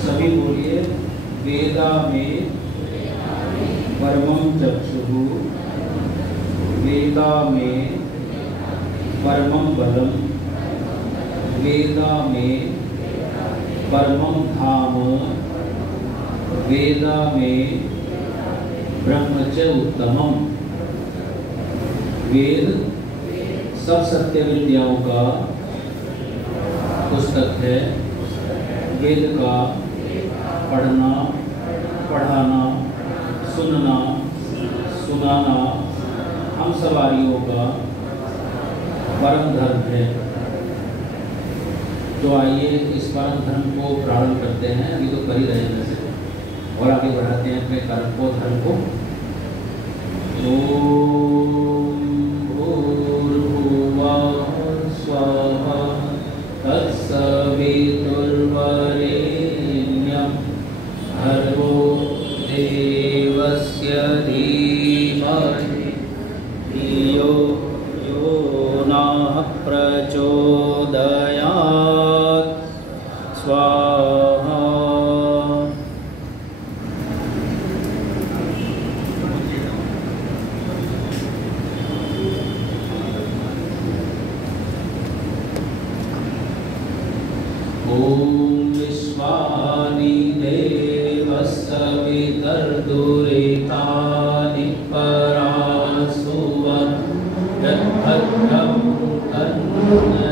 सभी बोलिए। वेदा में परमं चक्षुः, वेदा में परमं बलम, वेदा में परमं धाम, वेदा में ब्रह्म च उत्तमम। वेद सब सत्य विद्याओं का पुस्तक है। वेद का पढ़ना, पढ़ाना, सुनना, सुनाना हम सवारियों का परम धर्म है। तो आइए इस परम धर्म को प्रारंभ करते हैं। अभी तो कर ही रहे हैं वैसे, और आगे बढ़ाते हैं अपने कर्म को, धर्म को। ओम भूर्भुवः स्वः तत्सवितुर्वरेण्यं भर्गो देवस्य धीमहि धियो यो नः प्रचोदयात्। स्वाहा। ओम विश्वानि देवस्सवितर्दुरितानि परासुवन् यद्भद्रं तन्नयासुव।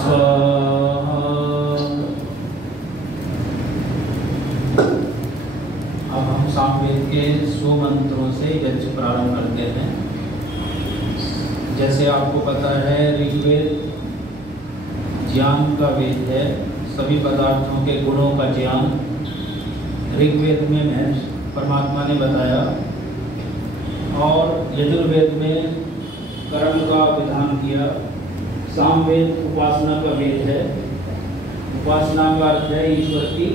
स्वाहा। अब हम सामवेद के 100 मंत्रों से यज्ञ प्रारंभ करते हैं। जैसे आपको पता है, ऋग्वेद ज्ञान का वेद है। सभी पदार्थों के गुणों का ज्ञान ऋग्वेद में परमात्मा ने बताया, और यजुर्वेद में कर्म का विधान किया। सामवेद उपासना का वेद है। उपासना का अर्थ है ईश्वर की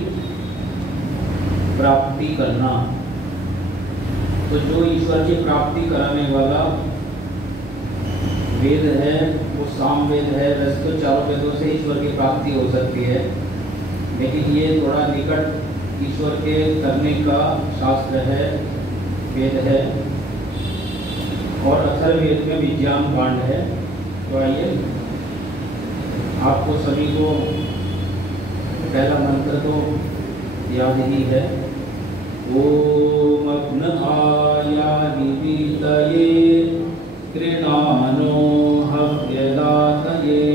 प्राप्ति करना। तो जो ईश्वर की प्राप्ति कराने वाला वेद है वो सामवेद है। वैसे तो चारों वेदों से ईश्वर की प्राप्ति हो सकती है, लेकिन ये थोड़ा निकट ईश्वर के करने का शास्त्र है, वेद है। और अथर्ववेद में विज्ञान कांड है। तो आइए, आपको सभी को पहला मंत्र तो याद ही है। ओम अग्नहायानि वीतये कृणानो हव्यदातये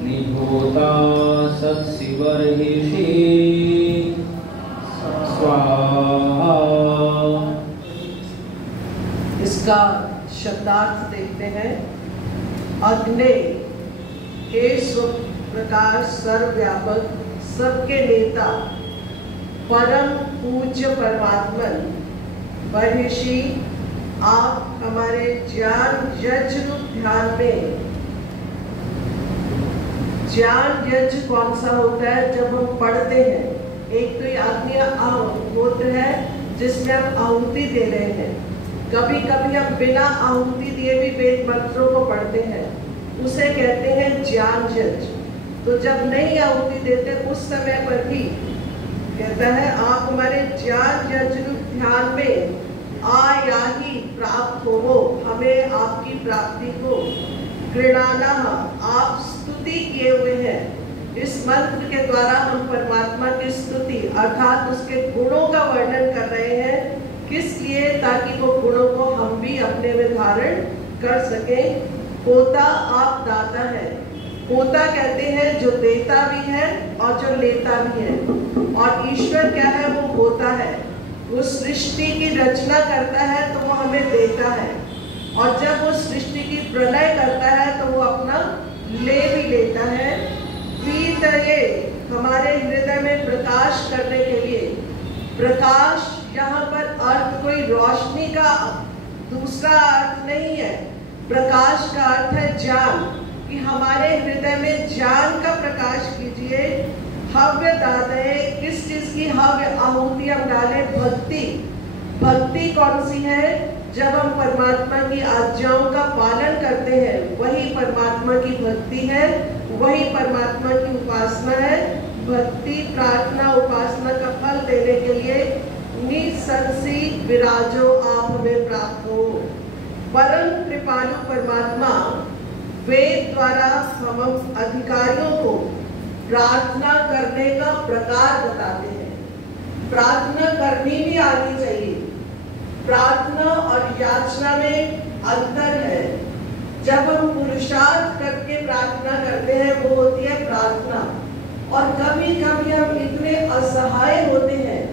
निभूता सत्शिवर्हिषि स्वाहा। इसका शब्दार्थ देखते हैं। अग्नि हे स्वप्रकाश सर्वव्यापक सबके नेता परम पूज्य परमात्मन बर्हिषि, आप हमारे ज्ञान यज्ञ रूप ध्यान में। ज्ञान यज्ञ कौन सा होता है? जब हम पढ़ते हैं, एक तो अग्नि होता है जिसमें हम आहुति दे रहे हैं। कभी कभी हम बिना आहुति दिए भी वेद मंत्रों को पढ़ते हैं, उसे कहते हैं ज्ञान यज्ञ। तो जब नहीं आहुति देते उस समय पर भी कहता है आप हमारे ज्ञान यज्ञ रूप ध्यान में आयाहि प्राप्त हो, हमें आपकी प्राप्ति को। कृणाना, आप स्तुति किए हुए हैं। इस मंत्र के द्वारा हम परमात्मा की स्तुति अर्थात उसके गुणों का वर्णन कर रहे हैं। किस लिए? ताकि वो गुणों को हम भी अपने में धारण कर सकें। पोता, आप दाता हैं। पोता कहते हैं जो देता भी है और जो लेता भी है। और ईश्वर क्या है? वो पोता है। वो सृष्टि की रचना करता है तो वो हमें देता है, और जब वो सृष्टि की प्रलय करता है तो वो अपना ले भी लेता है। पीतये, हमारे हृदय में प्रकाश करने के लिए। प्रकाश यहाँ पर अर्थ कोई रोशनी का दूसरा अर्थ नहीं है। प्रकाश का अर्थ है ज्ञान, कि हमारे हृदय में ज्ञान का प्रकाश कीजिए। हव्य दादय, किस चीज की हव्य आहुति हम डालें? भक्ति। भक्ति कौन सी है? जब हम परमात्मा की आज्ञाओं का पालन करते हैं वही परमात्मा की भक्ति है, वही परमात्मा की उपासना है। भक्ति, प्रार्थना, उपासना का फल देने के लिए निसंसी विराजो आप हमें प्राप्त हो। परम कृपालु परमात्मा वेद द्वारा हम अधिकारियों को प्रार्थना करने का प्रकार बताते हैं। प्रार्थना करनी भी आनी चाहिए। प्रार्थना और याचना में अंतर है। जब हम पुरुषार्थ करके प्रार्थना करते हैं वो होती है प्रार्थना, और कभी कभी हम इतने असहाय होते हैं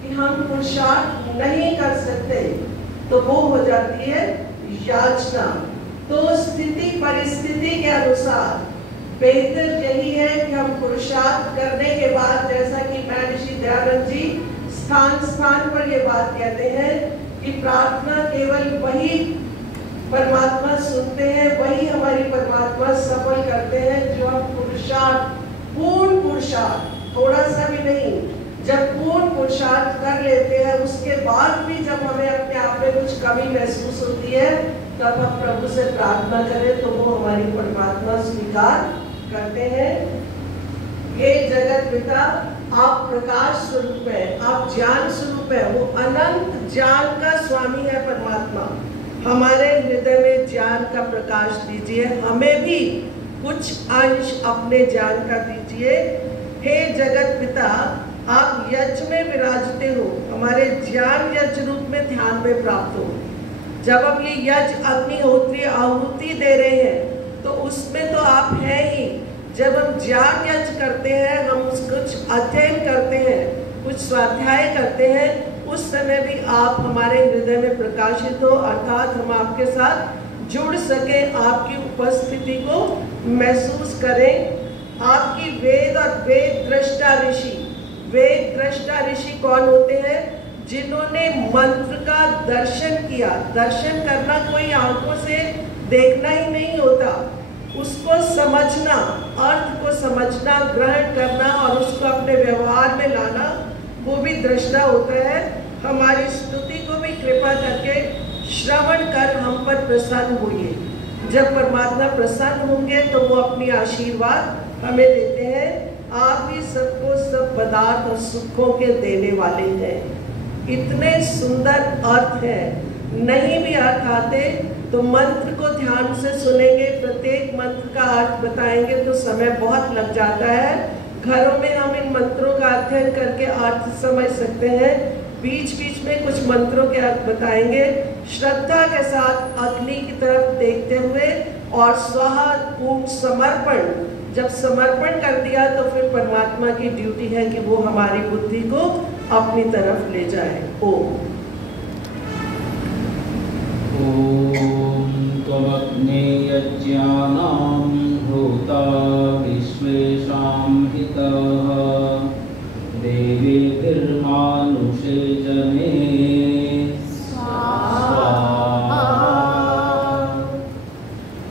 कि हम पुरुषार्थ नहीं कर सकते, तो वो हो जाती है याचना। तो स्थिति परिस्थिति के अनुसार बेहतर यही है कि हम पुरुषार्थ करने के बाद, जैसा कि महर्षि दयानंद जी स्थान स्थान पर ये बात कहते हैं कि प्रार्थना केवल वही परमात्मा सुनते हैं, वही हमारी परमात्मा सफल करते हैं जो हम पुरुषार्थ, पूर्ण पुरुषार्थ, थोड़ा सा भी नहीं, जब पूर्ण पुरुषार्थ कर लेते हैं उसके बाद भी जब हमें अपने आप में कुछ कमी महसूस होती है तब हम प्रभु से प्रार्थना करें तो वो हमारी परमात्मा स्वीकार करते हैं। हे जगत पिता, आप प्रकाश स्वरूप है, आप ज्ञान स्वरूप है, वो अनंत ज्ञान का स्वामी है परमात्मा। हमारे हृदय में ज्ञान का प्रकाश दीजिए, हमें भी कुछ अंश अपने ज्ञान का दीजिए। हे जगत पिता, आप यज्ञ में विराजते हो, हमारे ज्ञान यज्ञ रूप में ध्यान में प्राप्त हो। जब हम ये यज्ञ अग्निहोत्री आहुति दे रहे हैं तो उसमें तो आप हैं ही। जब हम ज्ञान यज्ञ करते हैं, हम कुछ अध्ययन करते हैं, कुछ स्वाध्याय करते हैं, उस समय भी आप हमारे हृदय में प्रकाशित हो, अर्थात हम आपके साथ जुड़ सके, आपकी उपस्थिति को महसूस करें। आपकी वेद और वेद दृष्टा ऋषि, वेद दृष्टा ऋषि कौन होते हैं? जिन्होंने मंत्र का दर्शन किया। दर्शन करना कोई आंखों से देखना ही नहीं होता, उसको समझना, अर्थ को समझना, ग्रहण करना और उसको अपने व्यवहार में लाना, वो भी दृष्टा होता है। हमारी स्तुति को भी कृपा करके श्रवण कर हम पर प्रसन्न होइए। जब परमात्मा प्रसन्न होंगे तो वो अपनी आशीर्वाद हमें देते हैं। आप ही सबको सब पदार्थ और सुखों के देने वाले हैं। इतने सुंदर अर्थ है, नहीं भी अर्थ आते तो मंत्र को ध्यान से सुनेंगे, प्रत्येक मंत्र का अर्थ बताएंगे तो समय बहुत लग जाता है। घरों में हम इन मंत्रों का अध्ययन करके अर्थ समझ सकते हैं। बीच बीच में कुछ मंत्रों के अर्थ बताएंगे, श्रद्धा के साथ अग्नि की तरफ देखते हुए और स्वाहा पूर्ण समर्पण। जब समर्पण कर दिया तो फिर परमात्मा की ड्यूटी है कि वो हमारी बुद्धि को अपनी तरफ ले जाए। ओम त्वमग्नेयज्ञानां होता विश्वेषां हितः देवेभिर्मानुषे जने स्वाहा।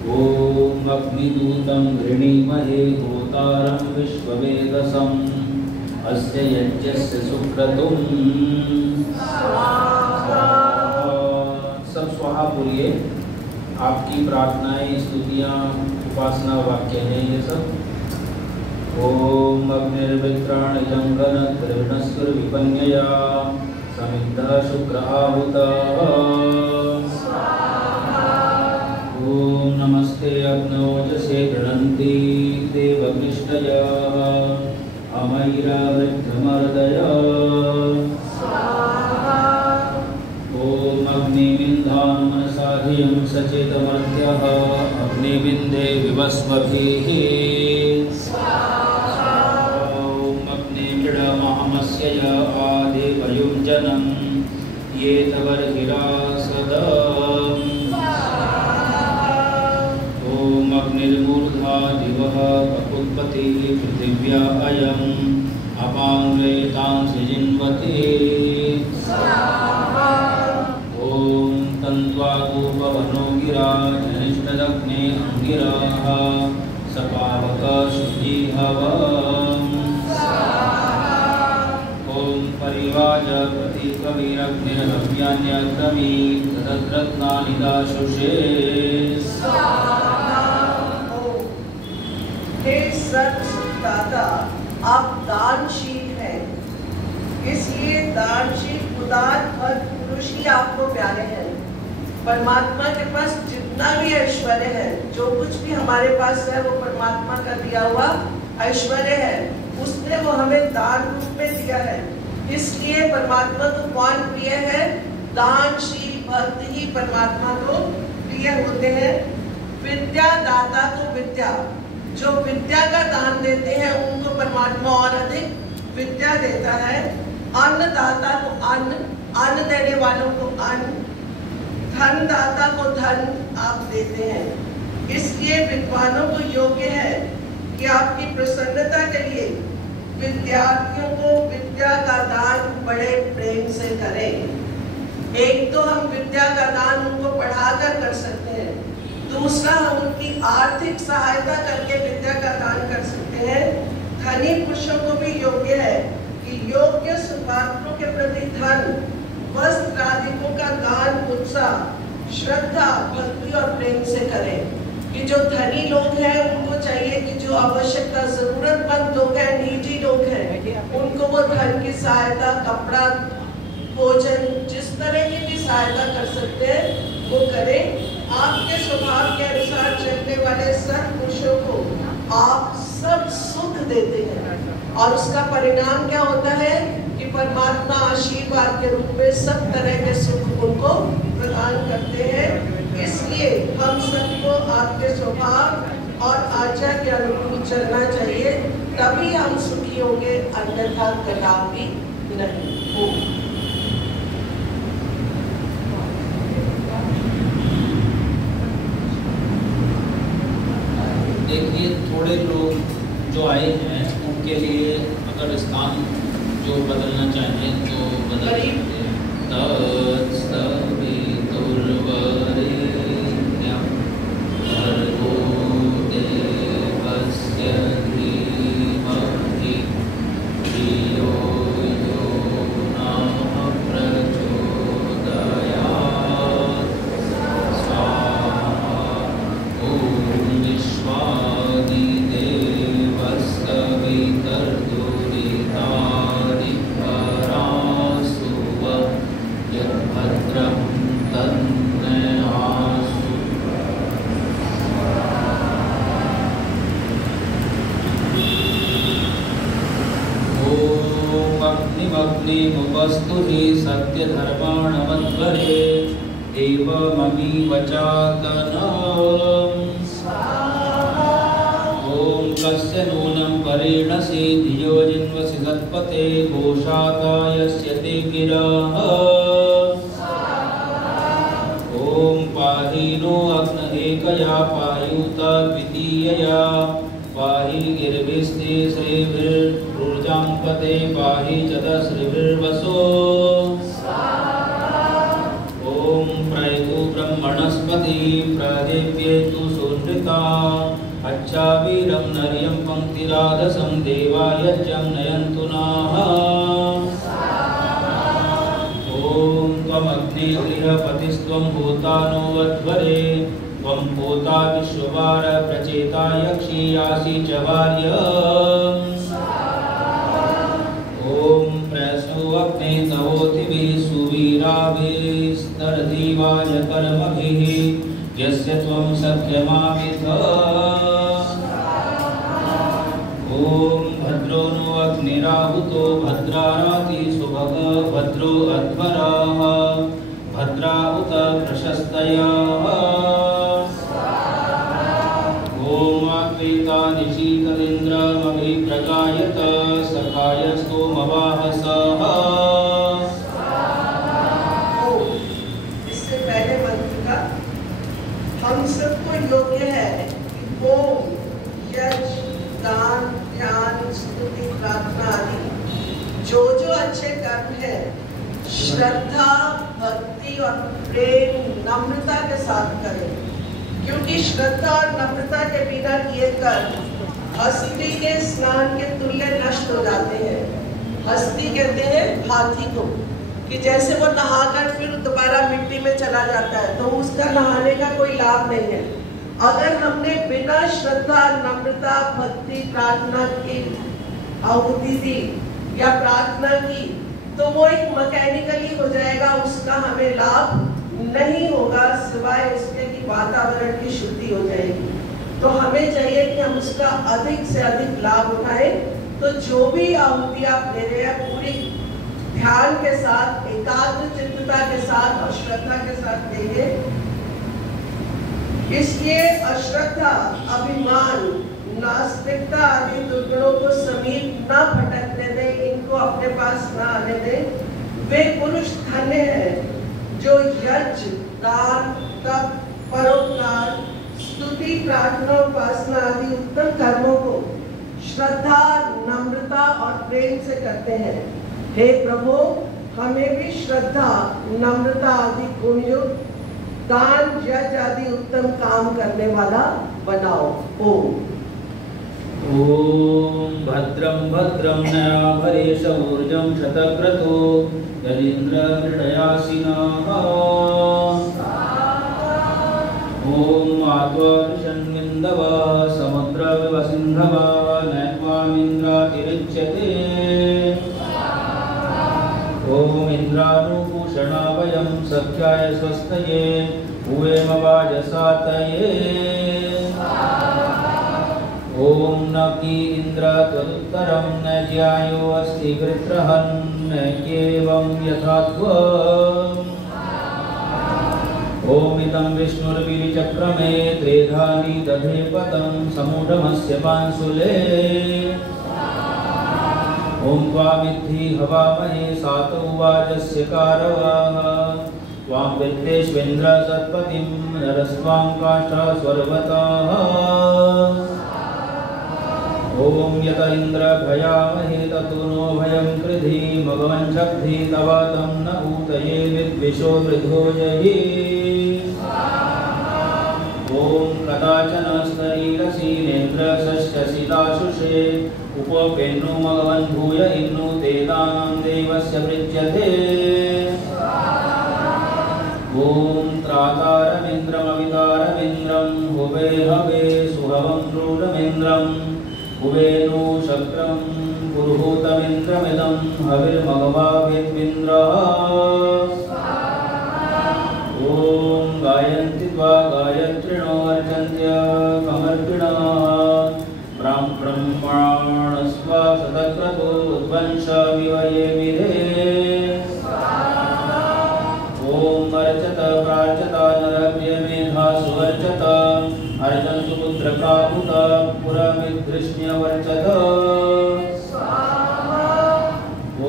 ॐ अग्निदूतं गृणीमहे होतारं विश्ववेदसम् अस्य यज्ञस्य सुक्रतुं स्वाहा। सब स्वाहा बोलिए। आपकी प्रार्थनाएं, स्तुतियाँ, उपासना वाक्य हैं ये सब। ओम अग्निर्वित्राण जंगल त्रिविणस्वर विपन्यया समिद्धः शुक्र आहुतः ओम नमस्ते अग्नोजसे गृह्णन्ति देवकृष्टयः अमैरा वृद्धमर्दय ओम अग्निविन्धान् मनसाधियं सचेतमर्त्यः अग्निविन्दे विवस्वभिः ओम अग्निमृडमहमस्य य आदेवयुञ्जनं ये तवर्हिरासदम् ओम अग्निर्मूर्धा दिवः ककुत्पतिः पृथिव्या अयम् अपाङ्गेतां सृजिन्वते ओम तन्त्वागोपवनो गिरा जनिष्ठदग्ने अङ्गिराः सपावक शुचिहवम् ओम परिवाजपति कविरा अग्निरहव्यान्यक्रमी तदरत्नानि दाशुषे। हे सच दाता, आप दानशील हैं, इसलिए दानशील उदार भक्त पुरुष ही आपको प्यारे हैं। परमात्मा के पास जितना भी ऐश्वर्य है, जो कुछ भी हमारे पास है, वो परमात्मा का दिया हुआ ऐश्वर्य है। उसने वो हमें दान रूप में दिया है। इसलिए परमात्मा को कौन प्रिय है? दानशील भक्त ही परमात्मा को प्रिय होते हैं। विद्या दाता को विद्या, जो विद्या का दान देते हैं उनको परमात्मा और अधिक विद्या देता है। अन्न दाता को अन्न, अन्न देने वालों को अन्न, धन दाता को धन आप देते हैं। इसलिए विद्वानों को योग्य है कि आपकी प्रसन्नता के लिए विद्यार्थियों को विद्या का दान बड़े प्रेम से करें। एक तो हम विद्या का दान उनको पढ़ाकर कर सकते हैं, दूसरा हम उनकी आर्थिक सहायता करके विद्या का दान कर सकते हैं। धनी पुरुषों को भी योग्य है कि योग्य सुपात्रों के प्रति धन, वस्त्र आदिकों का दान उत्साह, श्रद्धा, भक्ति और प्रेम से करें। कि जो धनी लोग हैं उनको चाहिए कि जो आवश्यकता जरूरतमंद लोग हैं, निजी लोग हैं, उनको वो धन की सहायता, कपड़ा, भोजन, जिस तरह की भी सहायता कर सकते हैं वो करें। आपके स्वभाव के अनुसार चलने वाले सत्पुरुषों को आप सब सुख देते हैं और उसका परिणाम क्या होता है कि परमात्मा आशीर्वाद के रूप में सब तरह के सुख उनको प्रदान करते हैं। इसलिए हम सबको आपके स्वभाव और आज्ञा के अनुरूप चलना चाहिए, तभी हम सुखी होंगे, अन्यथा कदापि नहीं होंगे। देखिए, थोड़े लोग जो आए हैं उनके लिए अगर स्थान जो बदलना चाहें तो बदल सकते हैं। अग्निमुपस्तु हि सत्यधर्माणमध्वरे एवममी वचाकनम्। ॐ कस्य नूनं परेणसि धियो जिन्वसि सत्पते घोषाता यस्य ते गिरः। ॐ पाहि नो अग्न एकया पायुता द्वितीयया पाहि गिर्भिस्ते श्रीभिर्जाम्पते पाहि चतश्रीभिर्वसो। ॐ प्रयतु ब्रह्मणस्पति प्रदेव्येतु सुनृता अच्छा वीरं नर्यं पंक्तिराधसं देवायज्ञं नयन्तु नः। ॐ त्वमग्ने गृहपतिस्त्वं भूतानो वध्वरे त्वं होता विश्ववार प्रचेता यक्षी यासि च वार्य। ॐ प्रसो अग्ने तवोतिभिः सुवीराभिस्तरदिवाय कर्मभिः यस्य त्वं सख्यमाविथ। ॐ भद्रो नो अग्निराहुतो भद्राराति सुभग भद्रो अध्वराः भद्रा उत प्रशस्तयः। ॐ आत्वेता निशीतलिन्द्रमभिप्रकायत सखाय स्तोमवाहसः। इससे पहले मंत्र का हम सबको योग्य है कि होम, यज्ञ, दान, ध्यान, स्तुति, प्रार्थना आदि जो जो अच्छे कर्म है श्रद्धा, भक्ति और प्रेम, नम्रता के साथ करें, क्योंकि श्रद्धा और नम्रता के बिना किए कर्म हस्ती के स्नान के तुल्य नष्ट हो जाते हैं। हस्ती कहते हैं हाथी को, कि जैसे वो नहाकर फिर दोबारा मिट्टी में चला जाता है, तो उसका नहाने का कोई लाभ नहीं है। अगर हमने बिना श्रद्धा, नम्रता, भक्ति, प्रार्थना की आहुति दी या प्रार्थना की, तो वो एक मैकेनिकली हो जाएगा, उसका हमें लाभ नहीं होगा, सिवाय उसके कि वातावरण की शुद्धि हो जाएगी। तो हमें चाहिए कि हम उसका अधिक से अधिक लाभ उठाएं। तो जो भी आहुति आप दे रहे हैं, पूरी ध्यान के साथ, एकाग्र चित्तता के साथ और श्रद्धा के साथ देंगे। इसलिए अश्रद्धा, अभिमान, नास्तिकता आदि दुर्गुणों को समीप न भटकने दें, इनको अपने पास न आने दें। वे पुरुष धन्य हैं जो यज्ञ, दान, तप, परोपकार, स्तुति, प्रार्थना, उपासना आदि उत्तम कर्मों को श्रद्धा, नम्रता और प्रेम से करते हैं। हे प्रभु, हमें भी श्रद्धा, नम्रता आदि गुणयुक्त, दान, यज्ञ आदि उत्तम काम करने वाला बनाओ। ओम भद्रं भद्रं नयाभरेश ऊर्जं शतक्रतो यदीन्द्र हृदयासिनः। ॐ आत्वार्षन्विन्दव समुद्रविवसिन्धव नैत्वामिन्द्रातिरिच्यते। ॐ इन्द्रानुपूषणाभयं सख्याय स्वस्तये भूयेम वाजसातये। ॐ न की इन्द्र त्वदुत्तरं न ज्यायो अस्ति गृत्रहन् न एवं यथात्वम्। ॐ इदं विष्णुर्विलिचक्रमे त्रेधानि दधे पदं समूढमस्य पांशुले। ॐ त्वामिद्धि हवामहे सातो वाजस्य कारवाः। त्वां वित्तेष्वेन्द्र सत्पतिं नरस्त्वां काष्ठा स्वर्वताः। ॐ यत इन्द्र भयामहे ततो नो भयं कृधि मघवन् शक्ति तव तं न ऊतये विद्विषो वृधो जहि। ॐ कदाचन स्तरीरसीनेन्द्र षष्ठसिताशुषे उपोपेन्नु मघवन् भूय इन्नु ते दानं देवस्य पृच्यते। ॐ त्रातारमिन्द्रमवितारमिन्द्रं हुवे हवे सुहवं क्रूरमिन्द्रं हुवेनु शक्रं पुरुहूतमिन्द्रमिदं हविर्मघवा विद्विन्द्रः। ॐ गायन्ति त्वा गायत्रिणो अर्चन्त्य कमर्पिणः ब्रह्मणास्त्वा सतक्रतो उद्वंशमिव ये विधे। ॐ अर्चत प्रार्चत नरप्रियमेधा सुवर्चत अर्चन्तु पुत्रकाहुत पुरमिदृष्ण्यवर्चत। ॐ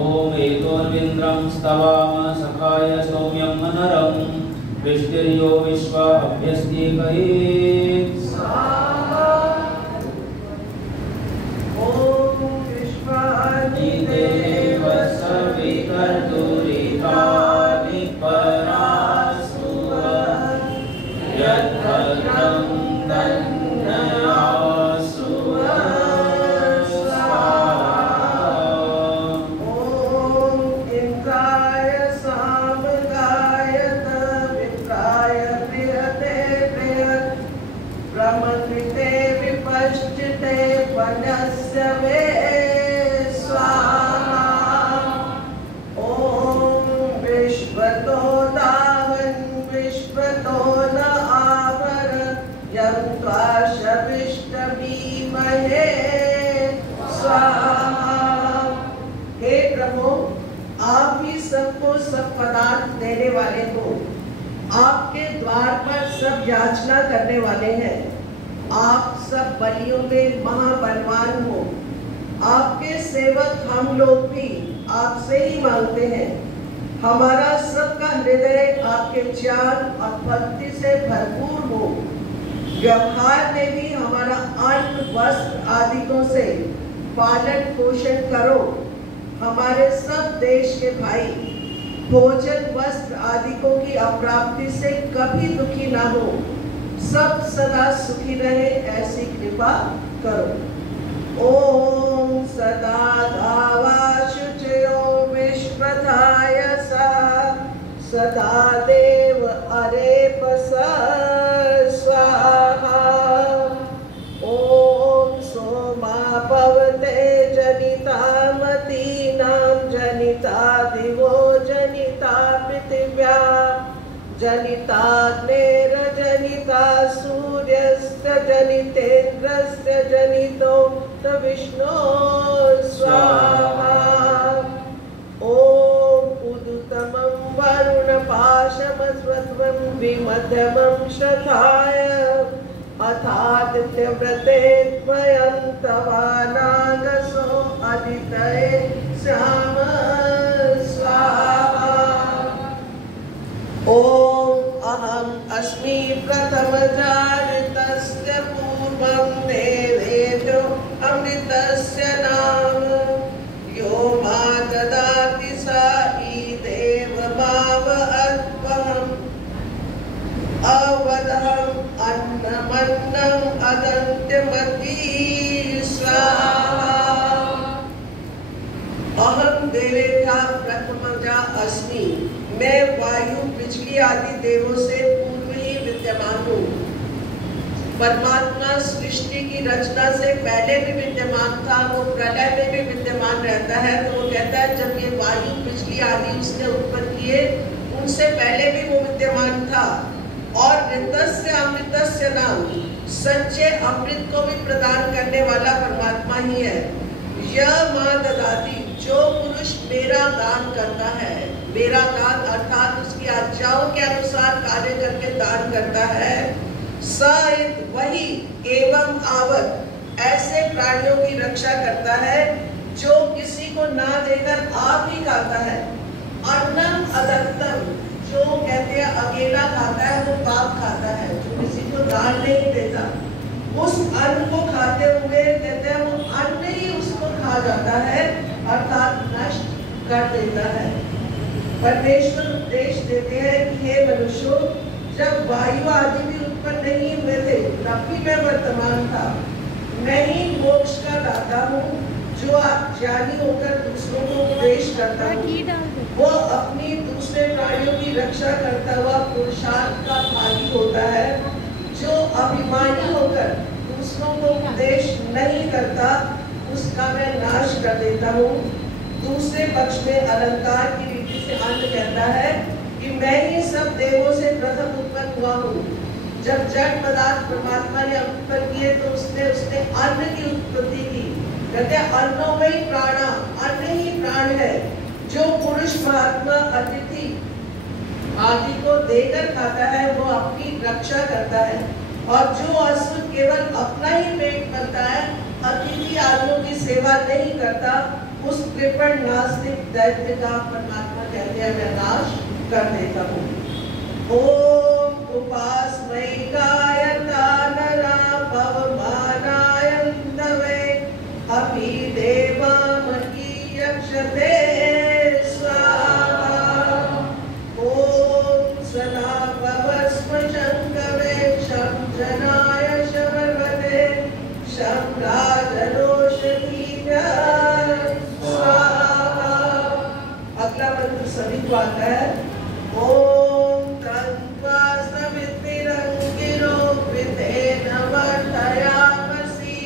एतोर्विन्द्रं स्तवाम सखाय सौम्यं नरं वृष्टिर्यो विश्वा अभ्यस्तीकये। ॐ विश्वानि देव सवितर्तुरितानि परासु यद्भद्रं तन्नयासु स्वाहा। ॐ इन्द्राय सामगाय विप्राय प्रियते प्रियत् प्रमथिते विपश्चिते वनस्य वे स्वाहा। ॐ विश्वतो दावन् विश्वतो न आवर यं त्वाशविष्टमीमहे स्वाहा। हे प्रभु, आप ही सबको सब पदार्थ देने वाले हो, आपके द्वार पर सब याचना करने वाले हैं। आप सब बलियों में महाबलवान हो। आपके सेवक हम लोग भी आपसे ही मांगते हैं। हमारा सबका हृदय आपके ज्ञान और भक्ति से भरपूर हो। व्यवहार में भी हमारा अन्न, वस्त्र आदिकों से पालन पोषण करो। हमारे सब देश के भाई भोजन, वस्त्र आदिकों की अप्राप्ति से कभी दुखी ना हो, सब सदा सुखी रहे, ऐसी कृपा करो। ओम सदा धावा शुचयो विश्वधाय सा सदा देव अरेपस स्वाहा। ओम सोमा पवते जनिता मतीनां जनिता दिवो जनिता पृथिव्या जनिताग्नेरजनिता सूर्यस्य जनितेन्द्रस्य जनितो विष्णो स्वाहा। ओम उदुतमं वरुणपाशमस्वत्वं विमध्यमं श्रद्धाय अथादित्यव्रते त्वयं तवानागसो अदितये श्याम स्वाहा। ओम अहम अस्मि प्रथमजातस्य पूर्वं देवेभ्यो अमृतस्य नाम यो मा ददाति स ईदेव मावअत्वहम् अवदहम् अन्नमन्नम् अदन्त्यमति स्वाहा। अहम देवेभ्यः प्रथमजा अस्मि, मैं वायु बिजली आदि देवों से पूर्व ही विद्यमान हूँ। परमात्मा सृष्टि की रचना से पहले भी विद्यमान था, वो प्रलय में भी विद्यमान रहता है। तो वो कहता है जब ये वायु बिजली आदि उसने उत्पन्न किए उनसे पहले भी वो विद्यमान था। और ऋतस्य अमृतस्य नाम, सच्चे अमृत को भी प्रदान करने वाला परमात्मा ही है। यह मां ददाती, जो पुरुष मेरा दान करता है, मेरा दान अर्थात उसकी आज्ञाओं के अनुसार कार्य करके दान करता है, सहित वही एवं आवत, ऐसे प्राणियों की रक्षा करता है जो किसी को ना देकर आप ही खाता है। अन्नम अदत्तम, जो कहते हैं अकेला खाता है वो पाप खाता है, जो किसी को दान नहीं देता उस अन्न को खाते हुए कहते हैं वो अन्न ही उसको खा जाता है अर्थात नष्ट कर देता है। परमेश्वर उपदेश देते हैं कि हे मनुष्यों, जब वायु आदि भी उत्पन्न नहीं हुए थे तब भी मैं वर्तमान था। मैं ही मोक्ष का दाता हूँ, जो आप ज्ञानी होकर दूसरों को उपदेश करता हूँ। वो अपनी दूसरे प्राणियों की रक्षा करता हुआ पुरुषार्थ का भागी होता है। जो अभिमानी होकर दूसरों को उपदेश नहीं करता उसका मैं नाश कर देता हूँ। दूसरे पक्ष में अलंकार की रीति से अंत कहता है कि मैं ही सब देवों से प्रथम उत्पन्न हुआ हूँ। जब जड़ पदार्थ परमात्मा ने उत्पन्न किए तो उसने अन्न की उत्पत्ति की। कहते हैं अन्नो में ही प्राणा, अन्न ही प्राण है। जो पुरुष महात्मा अतिथि आदि को देकर खाता है वो अपनी रक्षा करता है, और जो असुर केवल अपना ही पेट भरता है, अतिथि आदियों की सेवा नहीं करता, उस कृपण नास्तिक दैत्य का परमात्मा कहते हैं मैं नाश कर देता हूँ। ओम उपासमयी गायता नरा पवमानायन्दवे अपि देवामहि यक्षते स्वाहा। ओम सदा भवस्म शंकवे शं जनाय शवर्वते शं राजरोषधीभ्यः स्वाहा। अगला मंत्र सभी को आता है। ओम तन्त्वा सवितुरंगिरो वितेन वर्धयामसि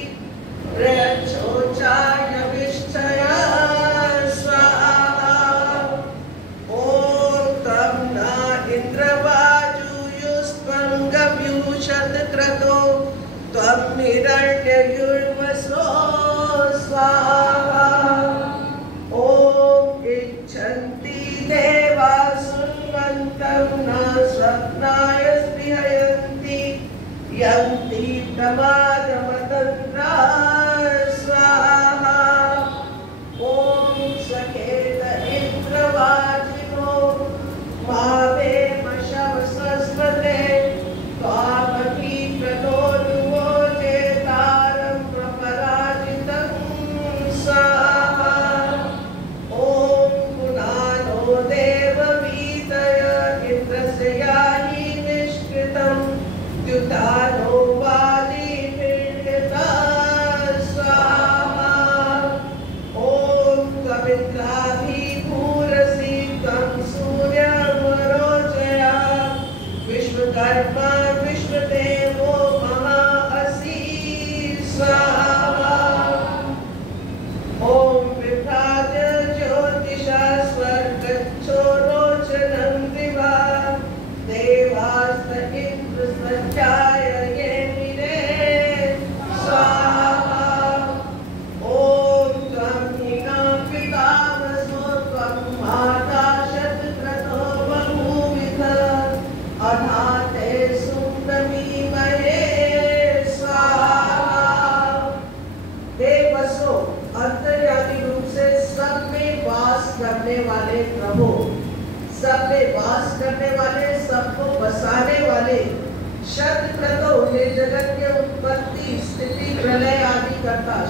प्रयच्छोचाय विष्ठया स्वाहा। ओम तं न इन्द्रवाजुयुस्त्वं गव्यूषत्क्रतो त्वं हिरण्ययुर्वसो स्वाहा। ओम इच्छन्ति देवा सुन्वन्तं न स्वप्नाय स्पृहयन्ति यन्ति प्रमादमतन्द्रा स्वाहा। ओम सखेत इन्द्रवाजिनो मावेमशवसस्वते त्वामपि प्रतोनुवोचे तारं प्रपराजितं स्वाहा। ओम पुनानो देववीतय इन्द्रस्य याहि निष्कृतं द्युतानो वालिभिर्यथा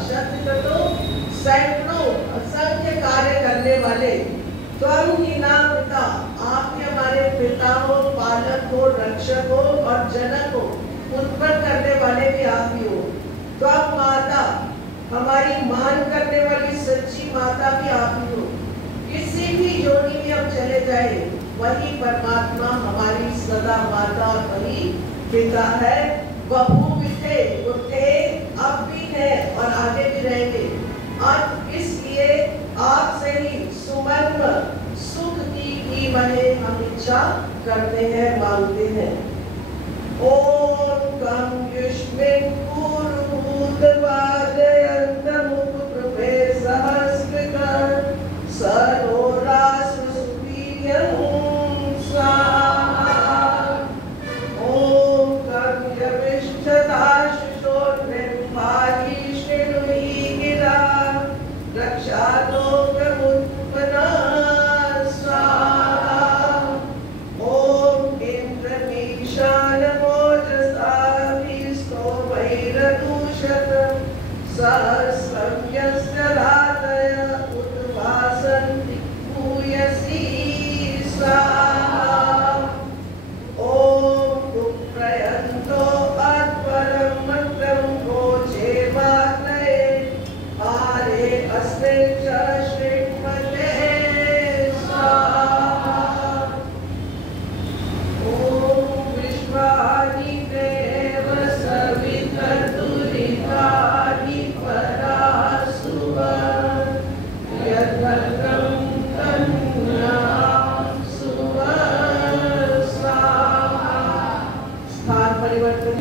शत तो सैकड़ों असंख्य कार्य करने वाले त्वं ही ना पिता, आप ही हमारे पिता हो, पालक हो, रक्षक हो और जनक हो, उत्पन्न करने वाले भी आप ही हो। त्वं माता, हमारी मान करने वाली सच्ची माता भी आप ही हो। किसी भी योनि में हम चले जाए, वही परमात्मा हमारी सदा माता और वही पिता है। वह भी थे, वो थे, अब भी है और आगे भी रहेंगे। और इसलिए आपसे ही सुमर्म सुख की महे हम इच्छा करते हैं, मांगते हैं। ओम गं युष्मिन् पूर्वभूतवादयन्तमुपप्रभे सहस्रकृत सरोरासु सुवीर्यं स्वाहा। ओम गं यविष्ठदाशुषोर्निर्भागी श्रेणुहि गिरा रक्षालोकमुत्पन्ना स्वाहा। ओम इंद्रमीशानमोजसाभिस्तोमैरदूषत सहस्रं यस्य रातय उद्वासन्ति भूयसी स्वाहा। ओम दुःप्रयन्तो अत्परं मन्त्रं भोजे मातये आरे अस्मिन् च श्रीमते स्वाहा। ओम विश्वादिदेव सवितर्दुरितानि परासुवा यद्भद्रं तन्नः सुवा स्वाहा। स्थान परिवर्तन।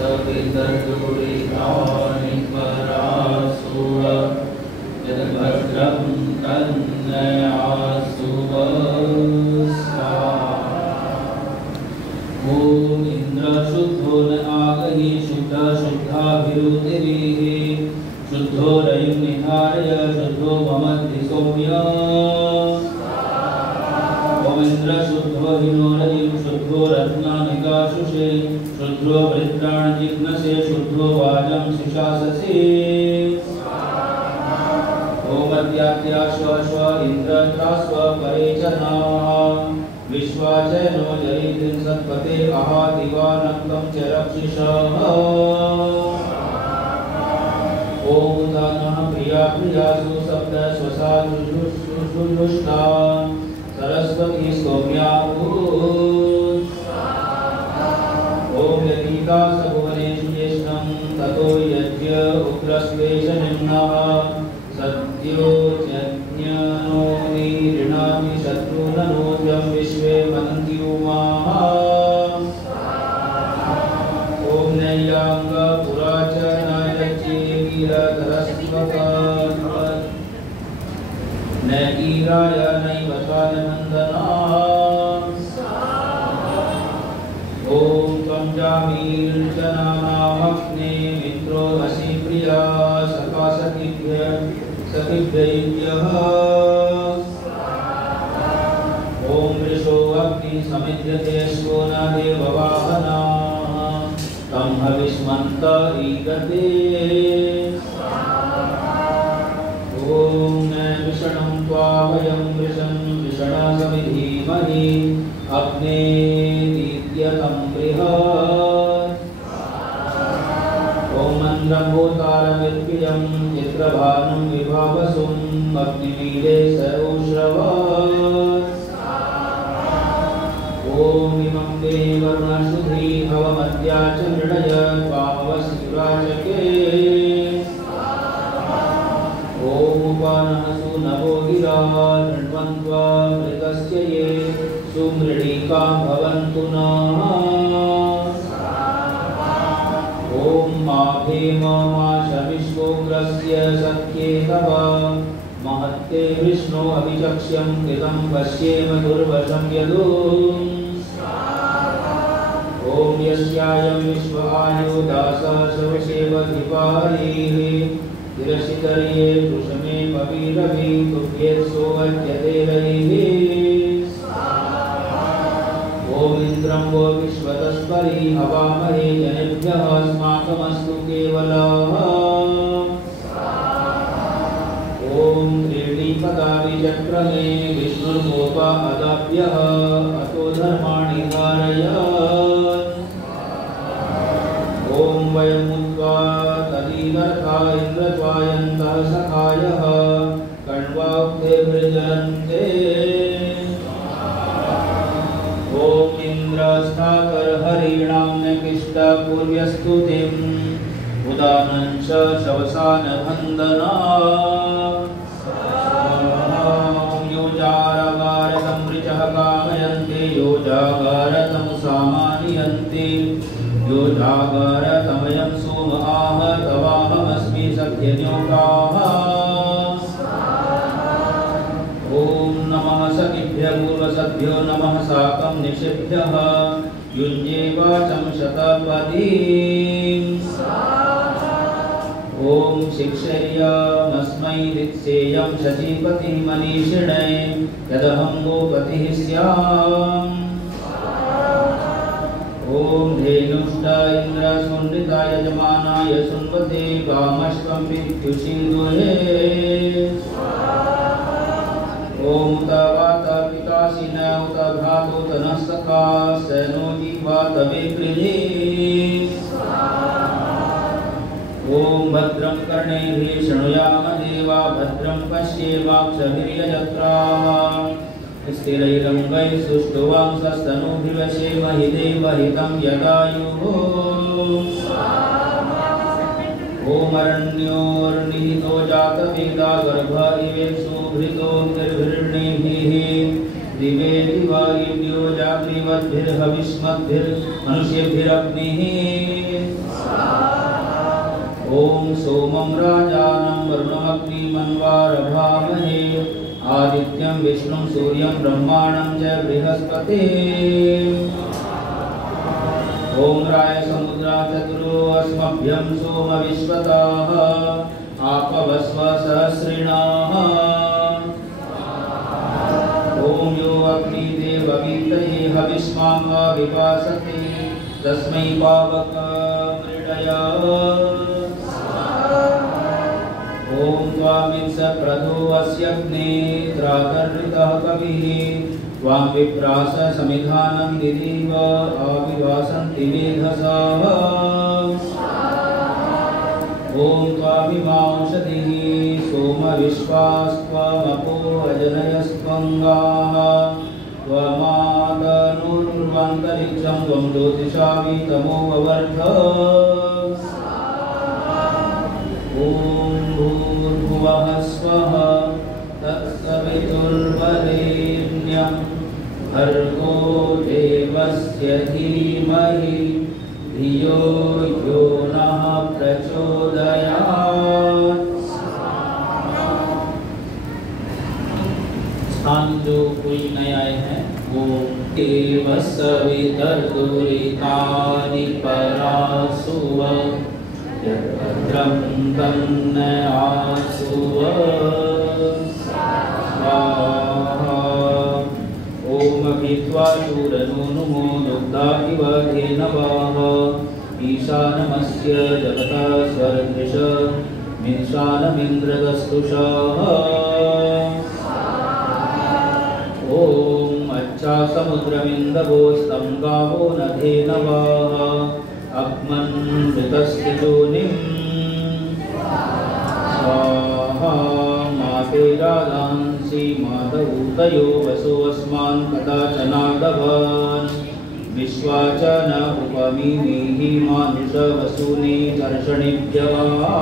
सवितर्दुरितानि परासुवा यद्भद्रं तन्नः ओम इंद्र शुद्धो न आगहि शुद्ध शुद्धाभिरुतिभिः शुद्धो रयुं निधारय शुद्धो ममद्धि सौम्य। ओम इंद्र शुद्धो हिनो रयुं शुद्धो रत्नानिकाशुषे शुद्धो वृत्राणजिघ्नसे शुद्धो वाजं शिशाससे। ओम अद्यात्याश्व इन्द्रत्रास्व परेचनाः विश्वाचैनो जयित्रिंसत्पते अहादिवानक्तं च रक्षिषः। ओम उदानः प्रिया प्रियासु शब्द स्वसाजुष्टा सरस्वती सौम्या भूत्। ओम यतिका सभुवनेषु ज्येष्ठं ततो यज्ञ उग्रस्वेश निम्नः सत्यो यज्ञनो ऋणामि शत्रुननोजं विश्वे मनन्ति उमाः। ओम नैयाङ्ग पुराच नायच्चेगिरधरस्वकात् नैकीराय नैवथानन्दना। ओम त्वं जामीर्जनानाहग्ने मित्रो असि प्रिया सखा सखिभ्यः। ओम वृषो अग्नि समिध्यते स्को न देववाहनाः तं हविष्मन्त ईदते। ओम न विषणं त्वा वयं वृषं विषणा समिधीमहि अग्ने दीप्यतं बृहत्। ओम मन्द्रभूतारमित्प्रियं चित्रभानुं विभावसुं अग्निमीळे सौश्रवत्। ओम इमं देहि वरुणश्रुधी हवमद्या च मृडय त्वामवसिराचके। ओम उपानः सुनवो गिरा नृण्वन्त्वा मृगस्य ये सुमृळीका भवन्तु नः। ओम माभेम माशविश्वोग्रस्य सख्ये तव महत्ते विष्णो अभिचक्ष्यं कृतं पश्येम दुर्वशं यदुम्। ओम यस्यायं विश्व आयो दासः शवसेवधिपारीः तिरशितर्ये वृषमे पवीरभि तुभ्येत्सो अद्यते रैः। ओम इंद्रं वो विश्वतस्परि हवामहे जनेभ्यः अस्माकमस्तु केवलः। सदा विचक्रमे विष्णुर्मोप अदाप्यः अतो धर्माणि कारयत्। ॐ वयमुत्वा तदीनर्था इन्द्रत्वायन्तः सखायः कण्वाब्धे वृजन्ते। ॐ इन्द्रस्थाकर्हरीणां नकिष्टपूर्यस्तुतिम् उदानं च शवसानभन्दना। योजारगारतं ऋचः कामयन्ते योजागारतं सामानयन्ते योजागारतमयं सोम आह तवाहमस्मि सख्यन्योकाः। ॐ नमः सखिभ्यः पूर्वसद्भ्यो नमः साकं निषिभ्यः युञ्जे वाचं शतपदीम्। ॐ शिक्षर्यामस्मै दित्सेयं शचीपतिः मनीषिणे यदहं गोपतिः स्याम्। ॐ धेनुष्ट इन्द्रसुनृता यजमानाय सुन्वते कामश्वं विद्युषीदुहे। ॐ उत वात पितासिन उत भ्रातुत नः सखा सनो जीवात विक्रीडे। ॐ भद्रं कर्णेभिः शृणुयाम देवा भद्रं पश्येमाक्षभिर्यजत्राः स्थिरैरङ्गैः सुष्ठुवांसस्तनूभिर्वशेमहि देवहितं यदायुः। ॐ अरण्योर्निहितो जातवेदा गर्भ इवेक्षुभृतो निर्भिर्णिभिः दिवे दिवायुभ्यो जाग्रीवद्भिर्हविष्मद्भिर्मनुष्येभिरग्निः। ॐ सोमं राजानं वरुणमग्निमन्वारभामहे आदित्यं विष्णुं सूर्यं ब्रह्माणं च बृहस्पतिम्। ॐ राय समुद्रा चतुरो अस्मभ्यं सोम विश्वताः आपवस्व सहस्रिणाः। ॐ यो अग्निदेववीतये हविष्मां विपासते तस्मै पावकमृडया। ॐ त्वामित्स प्रदो अस्यग्ने त्रातर्ऋतः कविः त्वां विप्रास समिधानं दिदीव आविवासन्ति मेधसाः। ॐ त्वामिमांशतिः सोमविश्वास्त्वमपो अजनयस्त्वङ्गाः त्वमादनुर्वान्तरिक्षं त्वं ज्योतिषामि तमो ववर्ध। ॐ भूर्भुवः स्वः तत्सवितुर्वरेण्यं भर्गो देवस्य धीमहि धियो यो नः प्रचोदयात्। स्थान जो कोई नए आए हैं वो सवितर्दुरितानि परासुव भद्रं तन्न आसुव स्वाहा। ॐ भित्वा शूरनूनुमो दुग्धा इव धेनवः ईशानमस्य जगता स्वरदृश मिंशानमिन्द्रदस्तुषः। ॐ अच्छा समुद्रमिन्दवोस्तं गावो न धेनवः अग्मन्मृतस्थिजोनिं स्वाहा। माते राधांसि मातऊतयो वसोऽस्मान् कदाचनादवान् विश्वा च न उपमिमीहि मानुषवसूनि दर्शनेभ्यः स्वाहा।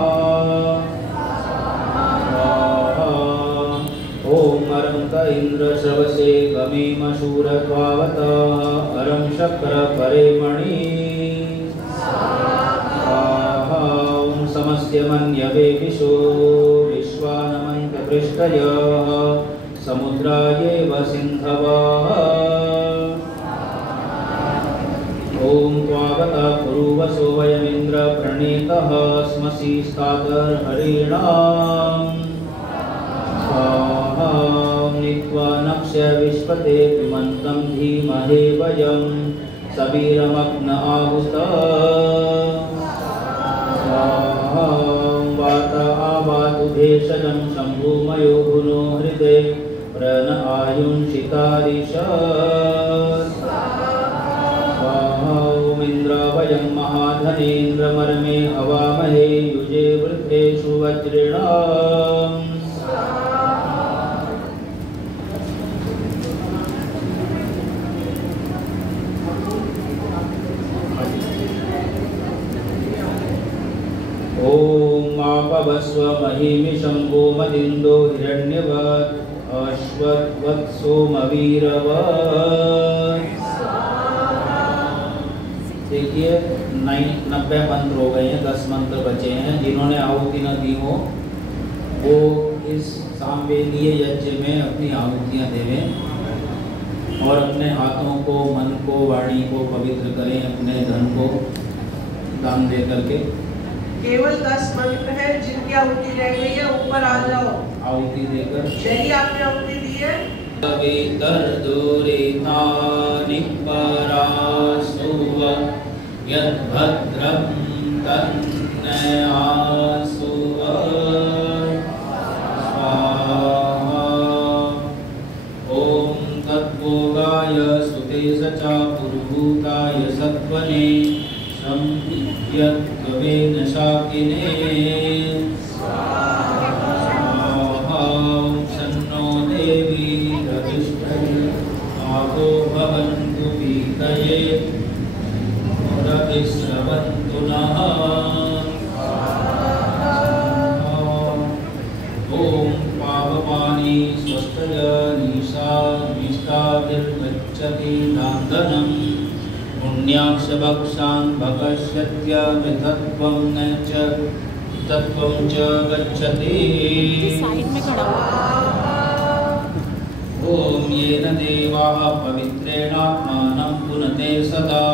ॐ अरन्त इन्द्रश्रवसे गमेम शूरत्वावतः अरं शक्र परेमणि स्वाहा। ॐ समस्य मन्यवे विशो विश्वानमन्तपृष्ठयः समुद्रायेव सिन्धवः। ॐ त्वावता पुरुवसो वयमिन्द्र प्रणीतः स्मसि स्थातर्हरीणाम् स्वाहा। नीत्वा नक्ष्य विश्वते पिमन्तं धीमहे वयं सबीरमग्न आहुतः स्वाहा। वात आवातु भेषजं शम्भुमयो भुनो हृदे प्रण आयुंशिकारिषत् स्वाहा ओम इंद्रावयं महाधनेन्द्रमर्मे हवामहे युजे वृद्धेषु वज्रिणाम् ओम आपवस्व महीमिषं गोमदिन्दो हिरण्यवत् अश्वत्वत् सोमवीरवत्। देखिए 90 मंत्र हो गए हैं, 10 मंत्र बचे हैं। जिन्होंने आहुति न दी हो वो इस सामवेदीय यज्ञ में अपनी आहुतियाँ देवें और अपने हाथों को, मन को, वाणी को पवित्र करें, अपने धन को दान दे करके। केवल 10 मंत्र है, जिनकी आहुति रह गई है ऊपर आ जाओ आहुति देकर। यही आपने आहुति दी है। वेतर्दुरितानिपरासुव यद्भद्रं तन्नयासुव स्वाहा ॐ तद्भोगाय सुते सचा पुरुभूताय सत्वने संयत्त्वेन शाकिने स्वाहा सन्नो देवी रविष्ठे आगो भवन्तु पीतये रविश्रवन्तु नः ॐ पावमानि स्वस्तय निष्ठाभिर्गच्छति दान्दनम् पुण्याक्षभक्षान् भगष्यत्य मृतत्वं न च तत्त्वं च गच्छति। साइड में खड़ा ओम येन देवाः पवित्रेणात्मानं पुनते सदा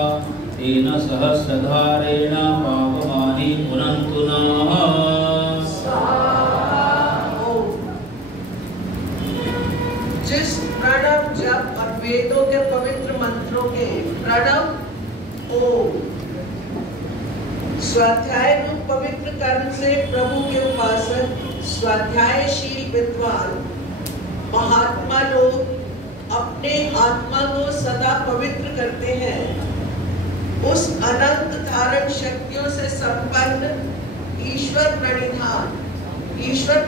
तेन सहस्रधारेण पावमानि पुनन्तु नः। जिस प्रणव जप और वेदों के पवित्र मंत्रों के प्रणव ओम स्वाध्याय रूप पवित्र कर्म से प्रभु के उपासक स्वाध्यायशील विद्वान महात्मा लोग अपने आत्मा को सदा पवित्र करते हैं। उस अनंत धारण शक्तियों से संपन्न ईश्वर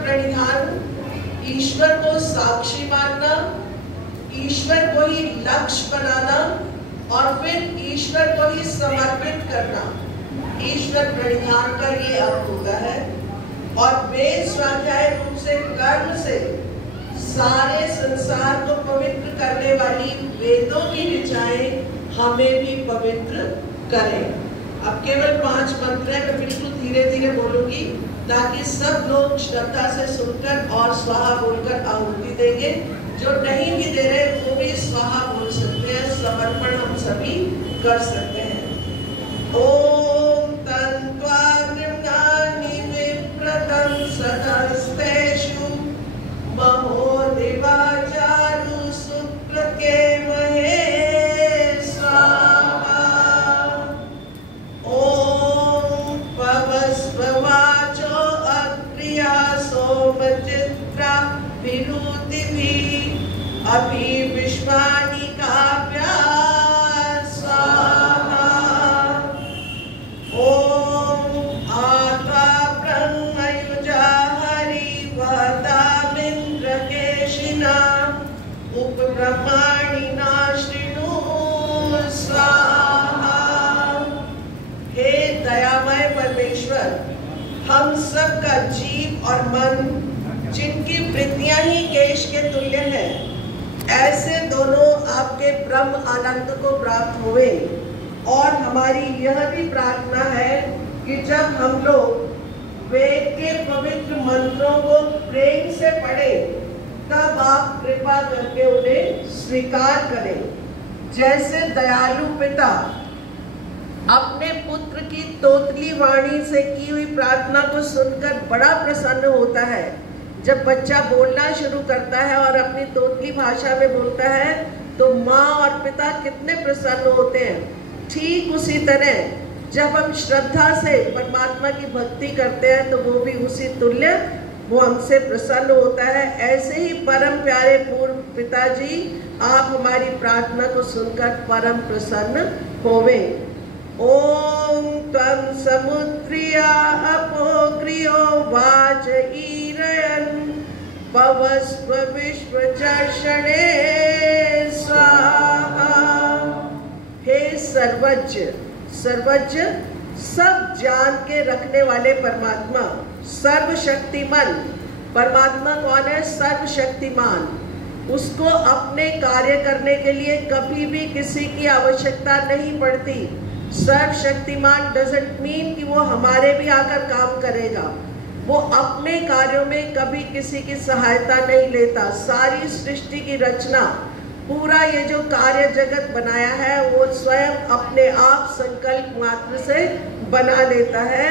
प्रणिधान ईश्वर को साक्षी मानना, ईश्वर को ही लक्ष्य बनाना और फिर ईश्वर को ही समर्पित करना ईश्वर प्रणिधान का ये अर्थ होता है। और वेद स्वाध्याय रूप से कर्म से सारे संसार को पवित्र करने वाली वेदों की ऋचाएं हमें भी पवित्र करें। अब केवल 5 मंत्र है, मैं बिल्कुल धीरे धीरे बोलूंगी ताकि सब लोग श्रद्धा से सुनकर और स्वाहा बोलकर आहुति देंगे। जो नहीं भी दे रहे वो भी स्वाहा बोल सकते हैं, समर्पण हम सभी कर सकते हैं। ओम तन्त्वा गृह्णामि विप्रतं सदस्तेषु महोदेवाचारु सुप्रके महे स्वाहा। ओम पवस्ववाचो अप्रिया सोमचित्रा विनूतिभिः अभि विश्वानि काव्या स्वाहा। ओम आत्मा ब्रह्मयुजा हरिवतामिन्द्रकेशिना उपब्रह्माणिना शृणु स्वाहा। हे दयामय परमेश्वर, हम सब का जीव और मन जिनकी वृत्तियां ही केश के तुल्य हैं, ऐसे दोनों आपके ब्रह्म आनंद को प्राप्त हुए। और हमारी यह भी प्रार्थना है कि जब हम लोग वेद के पवित्र मंत्रों को प्रेम से पढ़ें, तब आप कृपा करके उन्हें स्वीकार करें। जैसे दयालु पिता अपने पुत्र की तोतली वाणी से की हुई प्रार्थना को सुनकर बड़ा प्रसन्न होता है। जब बच्चा बोलना शुरू करता है और अपनी तोतली भाषा में बोलता है तो माँ और पिता कितने प्रसन्न होते हैं। ठीक उसी तरह जब हम श्रद्धा से परमात्मा की भक्ति करते हैं तो वो भी उसी तुल्य वो हमसे प्रसन्न होता है। ऐसे ही परम प्यारे पूर्व पिताजी, आप हमारी प्रार्थना को सुनकर परम प्रसन्न होवे। ओम त्वं समुद्रिया अपोक्रियो वाच ईरयन् पवस्व विश्वचर्षणे स्वाहा। हे सर्वज्ञ, सर्वज्ञ सब जान के रखने वाले परमात्मा, सर्वशक्तिमान परमात्मा कौन है? सर्वशक्तिमान। उसको अपने कार्य करने के लिए कभी भी किसी की आवश्यकता नहीं पड़ती। सर्वशक्तिमान डजंट मीन कि वो हमारे भी आकर काम करेगा। वो अपने कार्यों में कभी किसी की सहायता नहीं लेता। सारी सृष्टि की रचना, पूरा ये जो कार्य जगत बनाया है, वो स्वयं अपने आप संकल्प मात्र से बना लेता है।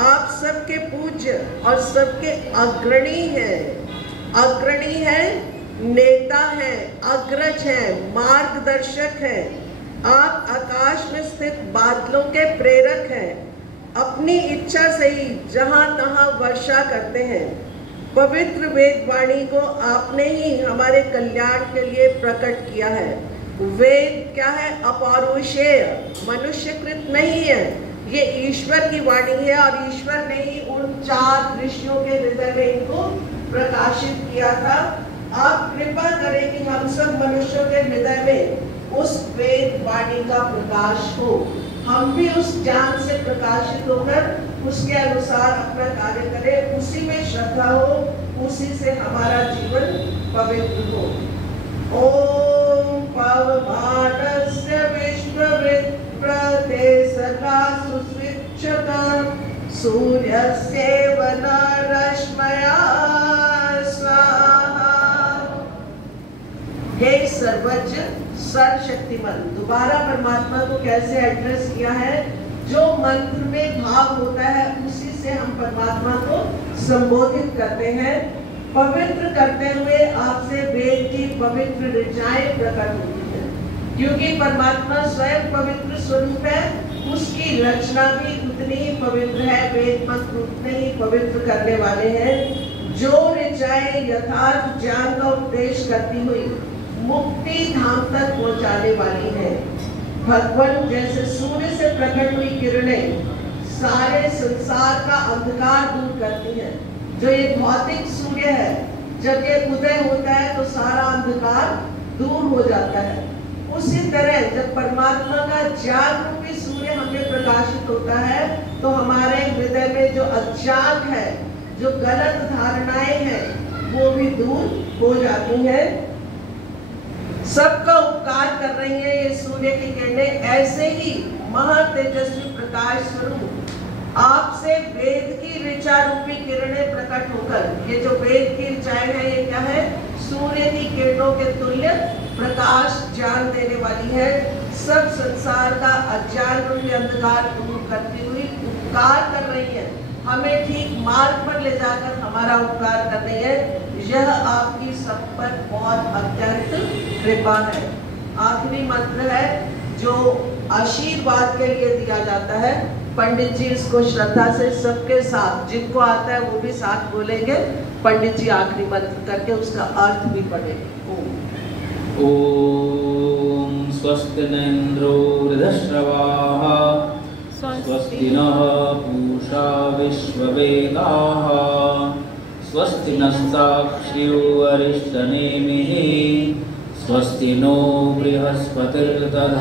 आप सबके पूज्य और सबके अग्रणी हैं, अग्रणी हैं, नेता हैं, अग्रज हैं, मार्गदर्शक हैं। आप आकाश में स्थित बादलों के प्रेरक हैं। अपनी इच्छा से ही जहाँ तहाँ वर्षा करते हैं। पवित्र वेद वाणी को आपने ही हमारे कल्याण के लिए प्रकट किया है। वेद क्या है? अपौरुषेय, मनुष्यकृत नहीं है। ये ईश्वर की वाणी है और ईश्वर ने ही उन 4 ऋषियों के हृदय में इनको प्रकाशित किया था। आप कृपा करें कि हम सब मनुष्यों के हृदय में उस वेद वाणी का प्रकाश हो। हम भी उस ज्ञान से प्रकाशित होकर उसके अनुसार अपना कार्य करें, उसी में श्रद्धा हो, उसी से हमारा जीवन पवित्र हो। ओम पवमानस्य विश्वविप्रते सदा सुस्विच्छतां सूर्यस्यैव न रश्मया स्वाहा। हे सर्वज्ञ, सर्वशक्तिमान, दोबारा परमात्मा को कैसे एड्रेस किया है? जो मंत्र में भाव होता है उसी से हम परमात्मा को संबोधित करते हैं। पवित्र करते हुए आपसे वेद की पवित्र ऋचाएं प्रकट होती है, क्योंकि परमात्मा स्वयं पवित्र स्वरूप है। उसकी रचना भी उतनी ही पवित्र है, वेद मंत्र उतने ही पवित्र करने वाले हैं। जो ऋचाएं यथार्थ ज्ञान का उपदेश करती हुई मुक्ति धाम तक पहुंचाने वाली है। भगवान जैसे सूर्य से प्रकट हुई किरणें सारे संसार का अंधकार दूर करती हैं। जो ये भौतिक सूर्य है, जब ये उदय होता है तो सारा अंधकार दूर हो जाता है। उसी तरह जब परमात्मा का ज्ञान रूपी सूर्य हमें प्रकाशित होता है तो हमारे हृदय में जो अज्ञान है, जो गलत धारणाएं हैं, वो भी दूर हो जाती हैं। सबका उपकार कर रही है ये सूर्य की किरणें। ऐसे ही महातेजस्वी प्रकाश स्वरूप आपसे वेद की ऋचा रूपी किरणें प्रकट होकर, ये जो वेद की ऋचाएं हैं, ये क्या है? सूर्य की किरणों के तुल्य प्रकाश ज्ञान देने वाली है। सब संसार का अज्ञान रूपी अंधकार दूर करती हुई उपकार कर रही है। हमें ठीक मार्ग पर ले जाकर हमारा उपकार कर रही है। यह आपकी सब पर बहुत अत्यंत कृपा है। आखिरी मंत्र है जो आशीर्वाद के लिए दिया जाता है। पंडित जी इसको श्रद्धा से सबके साथ, जिनको आता है वो भी साथ बोलेंगे। पंडित जी आखिरी मंत्र करके उसका अर्थ भी पढ़ेंगे। ओम स्वस्ति न इंद्रो वृधश्रवाः स्वस्ति नः पूषा विश्ववेदाः स्वस्ति नस्ताक्ष्यो अरिष्टनेमिः स्वस्ति नो बृहस्पतिर्दधातु।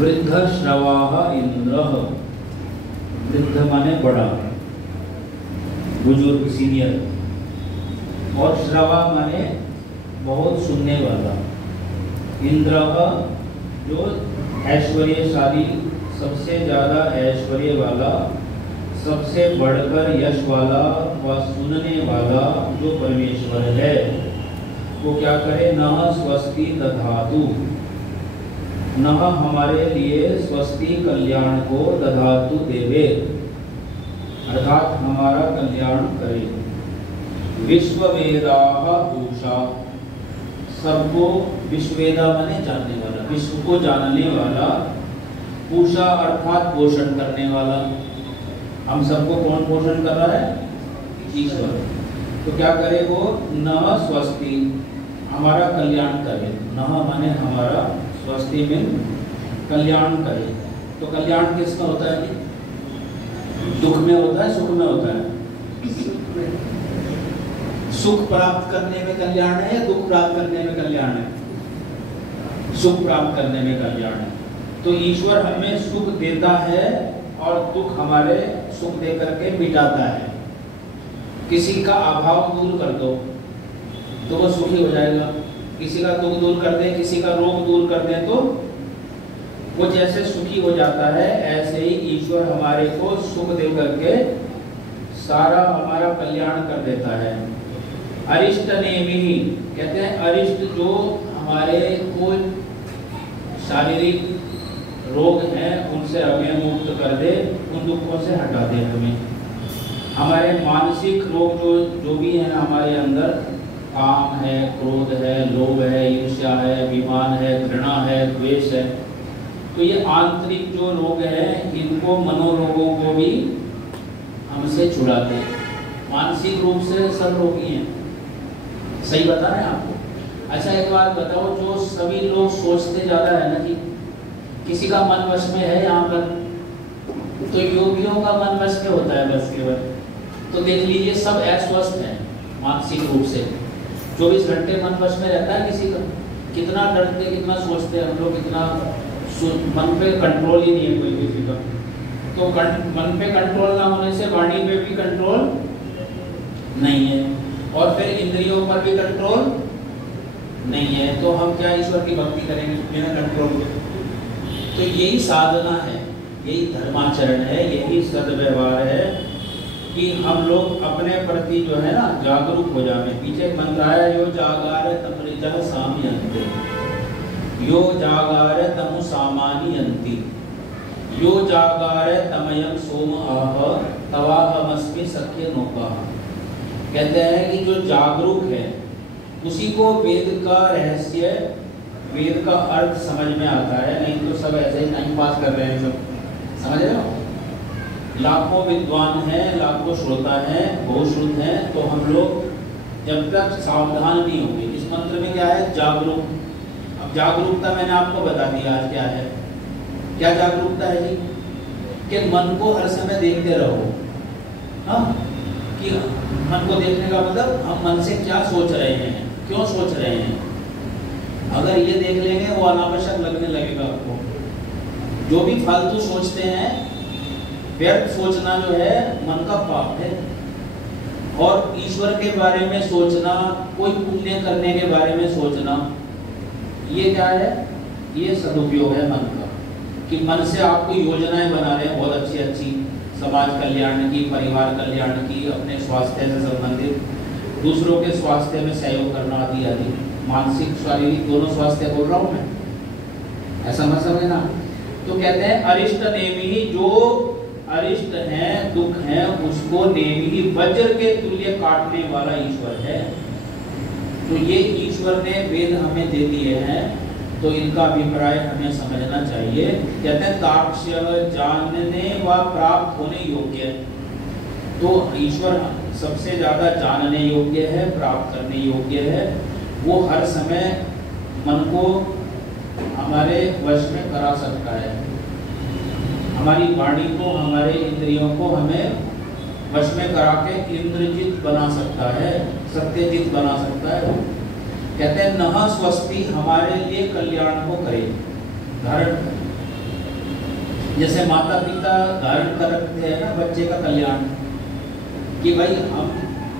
वृद्धश्रवाः इंद्रः, वृद्ध माने बड़ा, बुजुर्ग, सीनियर, और श्रवा माने बहुत सुनने वाला। इंद्र जो ऐश्वर्यशाली, सबसे ज़्यादा ऐश्वर्य वाला, सबसे बढ़कर यश वाला व सुनने वाला जो परमेश्वर है, वो क्या करे? नः स्वस्ति दधातु, नः हमारे लिए स्वस्ति कल्याण को दधातु देवे, अर्थात हमारा कल्याण करे। विश्ववेदाः पूषा, सबको, विश्ववेदा माने जानने वाला, विश्व को जानने वाला, पूषा अर्थात पोषण करने वाला। हम सबको कौन पोषण कर रहा है? ईश्वर। तो क्या करे वो? नः स्वस्ति, हमारा कल्याण करे। नः माने हमारा, स्वस्ति में कल्याण करे। तो कल्याण किसका होता है? दुख में होता है, सुख में होता है? सुख प्राप्त करने में कल्याण है या दुख प्राप्त करने में कल्याण है? सुख प्राप्त करने में कल्याण है। तो ईश्वर हमें सुख देता है और दुख हमारे सुख दे करके मिटाता है। किसी का अभाव दूर कर दो तो वो सुखी हो जाएगा, किसी का दुख दूर कर दे, किसी का रोग दूर कर दे तो वो जैसे सुखी हो जाता है, ऐसे ही ईश्वर हमारे को सुख दे करके सारा हमारा कल्याण कर देता है। अरिष्ट नेमिहि कहते हैं, अरिष्ट जो हमारे कोई शारीरिक रोग हैं उनसे हमें मुक्त कर दे, उन दुखों से हटा दे हमें। हमारे मानसिक रोग जो भी हैं हमारे अंदर, काम है, क्रोध है, लोभ है, ईर्ष्या है, अभिमान है, घृणा है, द्वेष है, तो ये आंतरिक जो रोग हैं इनको, मनोरोगों को भी हमसे छुड़ा दे। मानसिक रूप से सब रोगी हैं, सही बता रहे हैं आपको। अच्छा एक बात बताओ, जो सभी लोग सोचते ज्यादा है ना कि किसी का मन वश में है यहाँ पर, तो योगियों का मन वश में होता है बस केवल। तो देख लीजिए सब अस्वस्थ हैं मानसिक रूप से। 24 घंटे मन वश में रहता है किसी का? कितना डरते, कितना सोचते हैं हम लोग, कितना मन पे कंट्रोल ही नहीं है कोई किसी का। तो मन पे कंट्रोल ना होने से वाणी पे भी कंट्रोल नहीं है, और फिर इंद्रियों पर भी कंट्रोल नहीं है। तो हम क्या ईश्वर की भक्ति करेंगे बिना कंट्रोल के? तो यही साधना है, यही धर्माचरण है, यही सद्व्यवहार है कि हम लोग अपने प्रति जो है ना जागरूक हो जाए। पीछे मंत्र आया, यो जागार तमृजः सामयन्ते, यो जागार तमु सामान्यन्ति, यो जागार तमयं सोम आह तवाहमस्मि सख्य नोकाः। कहते हैं कि जो जागरूक है उसी को वेद का रहस्य, वेद का अर्थ समझ में आता है, नहीं तो सब ऐसे ही टाइम पास कर रहे हैं सब। समझ रहे हो? लाखों विद्वान हैं, लाखों श्रोता हैं, बहुश्रुत हैं, तो हम लोग जब तक सावधान नहीं होंगे। इस मंत्र में क्या है? जागरूक। अब जागरूकता मैंने आपको बता दिया आज क्या है। क्या जागरूकता है जी? कि मन को हर समय देखते रहो। हाँ, कि मन को देखने का मतलब हम मन से क्या सोच रहे हैं, क्यों सोच रहे हैं। अगर ये देख लेंगे वो अनावश्यक लगने लगेगा आपको। जो भी फालतू सोचते हैं, व्यर्थ सोचना जो है मन का पाप है। और ईश्वर के बारे में सोचना, कोई पुण्य करने के बारे में सोचना, ये क्या है? ये सदुपयोग है मन का। कि मन से आप कोई योजनाएं बना रहे हैं बहुत अच्छी अच्छी, समाज कल्याण की, परिवार कल्याण की, अपने स्वास्थ्य से संबंधित, दूसरों के स्वास्थ्य में सहयोग करना आदि आदि, मानसिक शारीरिक दोनों स्वास्थ्य बोल रहा हूँ मैं, ऐसा मत समझना। तो कहते हैं अरिष्ट नेमिहि, जो अरिष्ट है, दुख है, उसको नेमिहि वज्र के तुल्य काटने वाला ईश्वर है। तो ये ईश्वर ने वेद हमें दे दिए हैं, तो इनका अभिप्राय हमें समझना चाहिए। कहते हैं ताक्ष्य, जानने व प्राप्त होने योग्य। तो ईश्वर सबसे ज्यादा जानने योग्य है, प्राप्त करने योग्य है। वो हर समय मन को हमारे वश में करा सकता है, हमारी वाणी को, हमारे इंद्रियों को हमें वश में करा के इंद्रजित बना सकता है, सत्यजित बना सकता है। कहते हैं नः स्वस्ति, हमारे लिए कल्याण को करे, धारण। जैसे माता पिता धारण कर रखते हैं ना बच्चे का कल्याण, कि भाई हम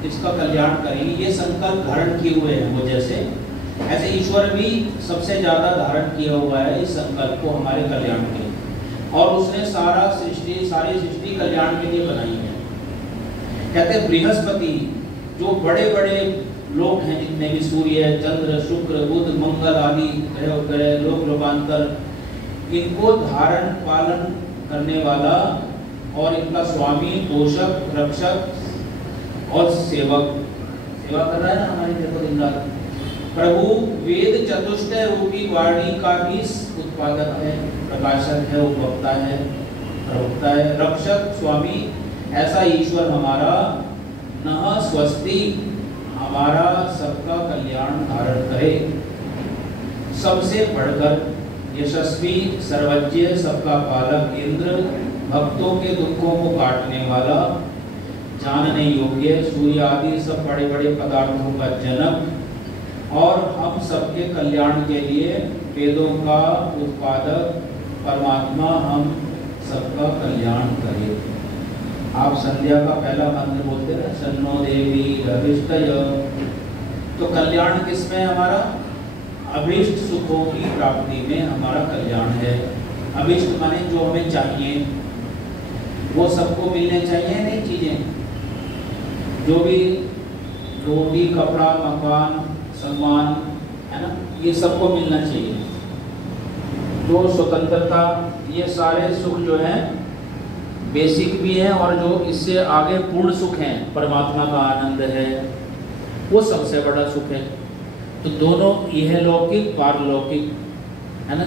इसका कल्याण करेंगे, ये संकल्प धारण किए हुए हैं वो। जैसे ऐसे ईश्वर भी सबसे ज्यादा धारण किया हुआ है इस संकल्प को हमारे कल्याण के लिए, और उसने सारी सृष्टि कल्याण के लिए बनाई है। कहते हैं बृहस्पति, जो बड़े बड़े लोग हैं जितने भी, सूर्य, चंद्र, शुक्र, बुध, मंगल आदि ग्रह, लोक लोकांतर, इनको धारण पालन करने वाला और इनका स्वामी, पोषक, रक्षक और सेवक, सेवा कर रहा है ना हमारी, देखो दिन रात। प्रभु वेद चतुष्टय रूपी वाणी का भी उत्पादक है। प्रकाशक है, उपभोक्ता है, प्रवक्ता है, रक्षक, स्वामी, ऐसा ईश्वर हमारा नः स्वस्ति, हमारा सबका कल्याण धारण करे। सबसे बढ़कर यशस्वी, सर्वज्ञ, सबका पालक इंद्र, भक्तों के दुखों को काटने वाला, जानने योग्य, सूर्य आदि सब बड़े बड़े पदार्थों का जनक और हम सबके कल्याण के लिए वेदों का उत्पादक परमात्मा हम सबका कल्याण करे। आप संध्या का पहला मंत्र बोलते हैं, सन्नो देवी अभिष्टय। तो कल्याण किसमें हमारा? अभिष्ट सुखों की प्राप्ति में हमारा कल्याण है। अभिष्ट माने जो हमें चाहिए वो सबको मिलने चाहिए, नहीं चीजें जो भी रोटी, कपड़ा, मकान, सम्मान है ना, ये सबको मिलना चाहिए। जो स्वतंत्रता, ये सारे सुख जो हैं बेसिक भी हैं और जो इससे आगे पूर्ण सुख हैं, परमात्मा का आनंद है, वो सबसे बड़ा सुख है। तो दोनों यह लौकिक पारलौकिक है ना,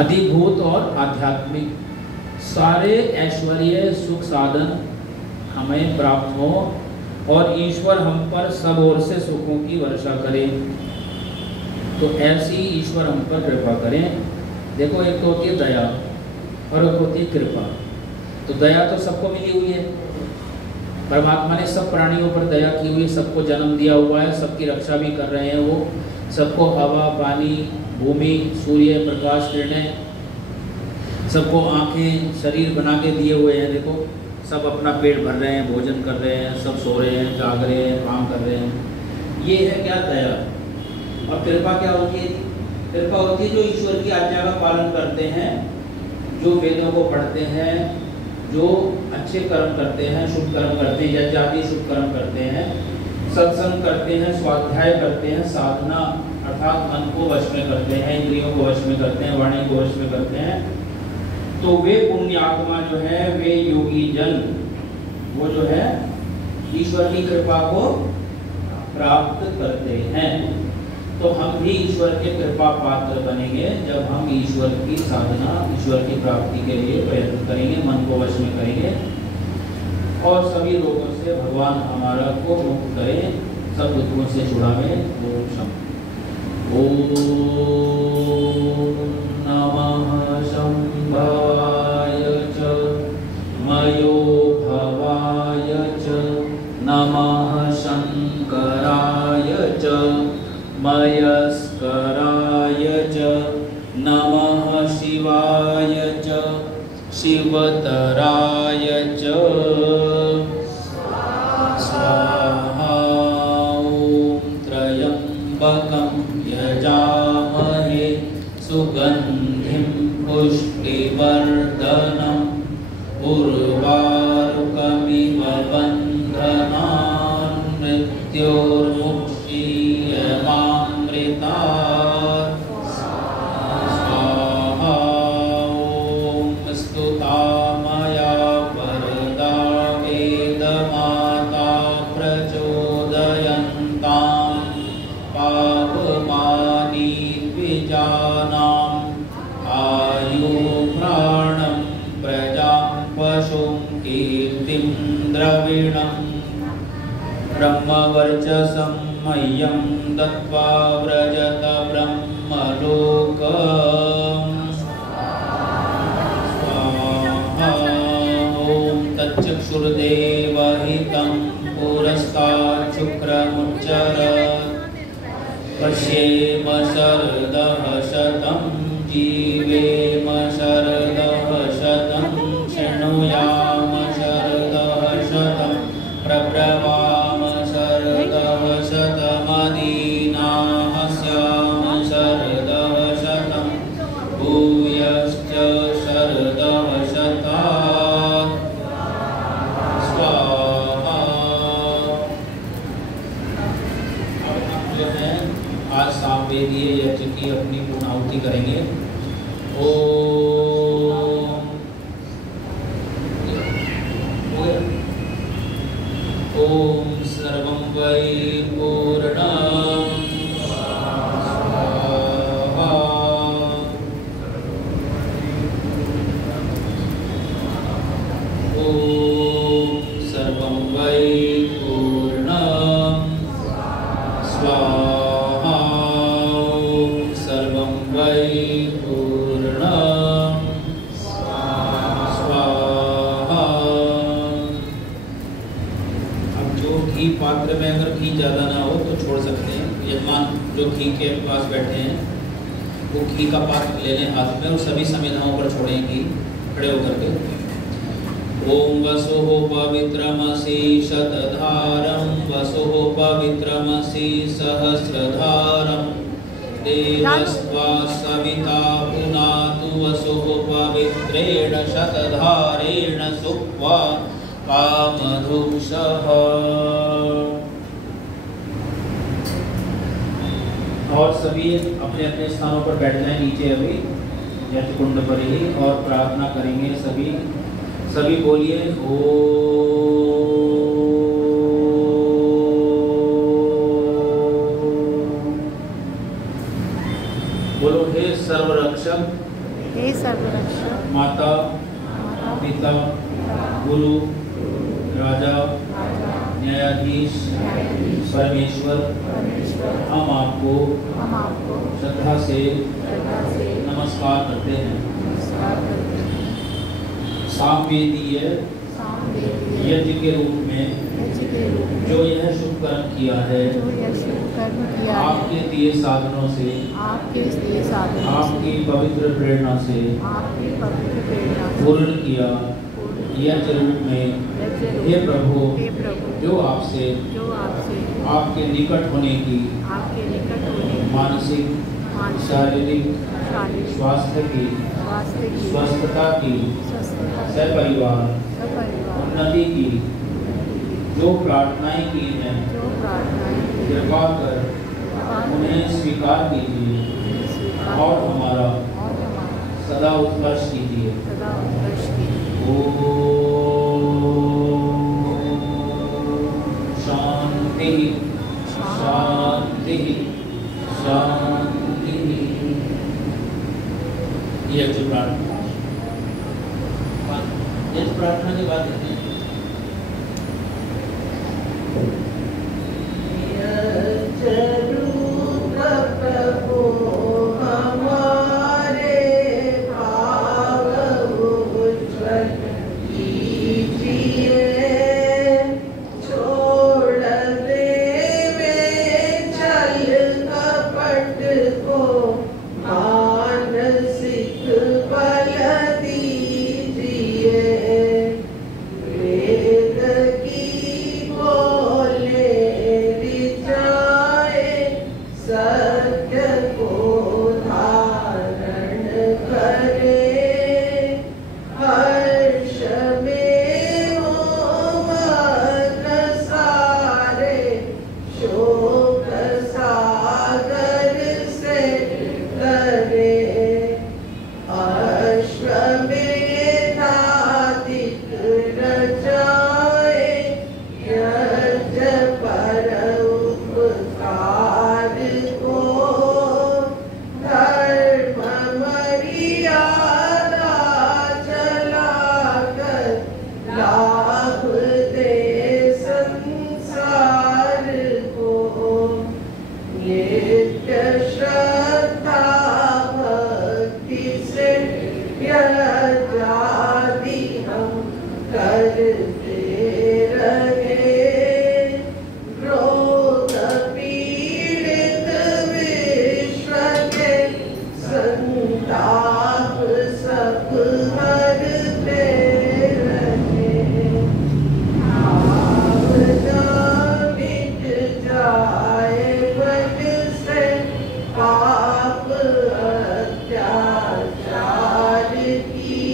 अधिभूत और आध्यात्मिक सारे ऐश्वर्य सुख साधन हमें प्राप्त हो और ईश्वर हम पर सब ओर से सुखों की वर्षा करे। तो ऐसी ईश्वर हम पर कृपा करें। देखो, एक तो होती है दया और एक होती है कृपा। तो दया तो सबको मिली हुई है, परमात्मा ने सब प्राणियों पर दया की हुई, सबको जन्म दिया हुआ है, सबकी रक्षा भी कर रहे हैं वो, सबको हवा, पानी, भूमि, सूर्य, प्रकाश, किरणें, सबको आंखें, शरीर बना के दिए हुए हैं। देखो, सब अपना पेट भर रहे हैं, भोजन कर रहे हैं, सब सो रहे हैं, जाग रहे हैं, काम कर रहे हैं। ये है क्या? दया। और कृपा क्या होती है? कृपा होती है जो ईश्वर की आज्ञा का पालन करते हैं, जो वेदों को पढ़ते हैं, जो अच्छे कर्म करते हैं, शुभ कर्म करते हैं, यज्ञ आदि शुभ कर्म करते हैं, सत्संग करते हैं, स्वाध्याय करते हैं, साधना अर्थात मन को वश में करते हैं, इंद्रियों को वश में करते हैं, वाणी को वश में करते हैं। तो वे पुण्य आत्मा जो है, वे योगी जन, वो जो है ईश्वर की कृपा को प्राप्त करते हैं। तो हम भी ईश्वर के कृपा पात्र बनेंगे जब हम ईश्वर की साधना, ईश्वर की प्राप्ति के लिए प्रयत्न करेंगे, मन को वश में करेंगे और सभी रोगों से भगवान हमारा को मुक्त करें, सब दुखों से छुड़ावे। ओम नमः शंभाय च मयो भवाय च नमः शंकराय च मयस्कराय च नमः शिवाय च शिवतराय च स्वाहा। ॐ त्र्यंबकं यजामहे सुगंधिं पुष्टिवर्धनम् उर्वारुकमिव बन्धनान् मृत्योर्मुक्षीयमामृतात्। स्वाहा। ॐ स्तुता मया वरदा वेदमाता प्रचोदयन्तां पावमानी द्विजानाम् आयु प्राणं प्रजां पशुं कीर्तिं द्रविणम् ब्रह्मवर्चसं मह्यं दत्त्वा व्रजत ब्रह्मलोकम्। स्वाहा। ॐ तच्चक्षुर्देवहितं पुरस्तात् शुक्रमुच्चरत् पश्येम शरदः शतं जीवेम शरदः शतं शृणुयाम शरदः शतं प्रब्रवाम शरदः शतमदीनाः स्याम शरदः शतं भूयश्च शरदः शतात्। स्वाहा। अब हम जो है आज सामवेदीय यज्ञ की अपनी पूर्णाहुति करेंगे। ओम सर्वं वै पूर्णं स्वाहा। कपड़े में अगर घी ज़्यादा ना हो तो छोड़ सकते हैं। यजमान जो घी के पास बैठे हैं वो घी का पात्र ले लें हाथ में और सभी संविधाओं पर छोड़ें घी खड़े होकर के। ओम वसुः पवित्रमसि शतधारं वसुः पवित्रमसि सहस्रधारं देवस्वा सविता पुनातु वसुः पवित्रेण शतधारेण सुक्त्वा कामधुषः। और सभी अपने अपने स्थानों पर बैठ जाएं नीचे अभी यज्ञ कुंड पर ही और प्रार्थना करेंगे। सभी बोलिए बोलो हे सर्वरक्षक, हे सर्वरक्षक, माता पिता गुरु राजा न्यायाधीश परमेश्वर, हम आपको श्रद्धा से नमस्कार करते हैं। सामवेदीय यज्ञ के रूप में जो यह शुभ कर्म किया है आपके दिए साधनों से, आपकी पवित्र प्रेरणा से पूर्ण किया यज्ञ रूप में हे प्रभु जो आपसे आपके निकट होने की मानसिक शारीरिक स्वास्थ्य की स्वस्थता की सपरिवार उन्नति की जो प्रार्थनाएं की हैं कृपा कर उन्हें स्वीकार कीजिए और हमारा सदा उत्कर्ष कीजिए। शांति शांति शांति। ये जो प्रार्थना के बाद पाप अत्याचार की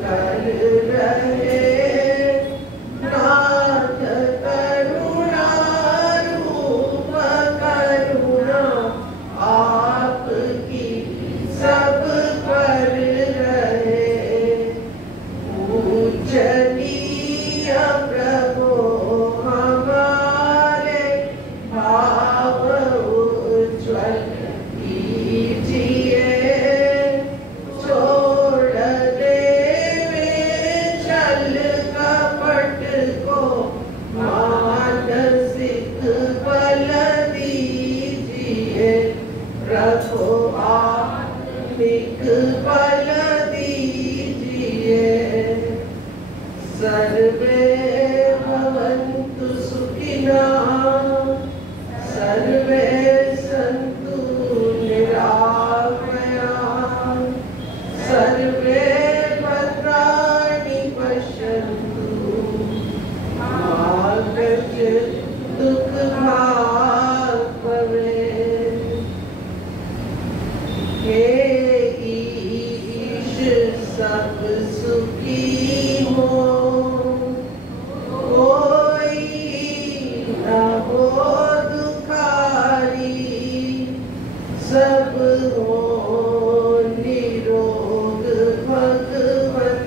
कर रहे नाथ करुणा रूप करुणा आपकी सब पर रहे। पूजनीय प्रभु हमारे भाव उज्ज्वल कीजिए। छोड़ देवे छल कपट को मानसिक बल दीजिए। प्रभु आत्मिक बल दीजिए। सर्वे भवन्तु सुखिनः सर्वे सन्तु निरामयाः सर्वे भद्राणि पश्यन्तु मा कश्चित् दुःखभाग् भवेत्। हे ईश सब सुखी हो कोई न हो दुखारी। सब हो निरोग भगवन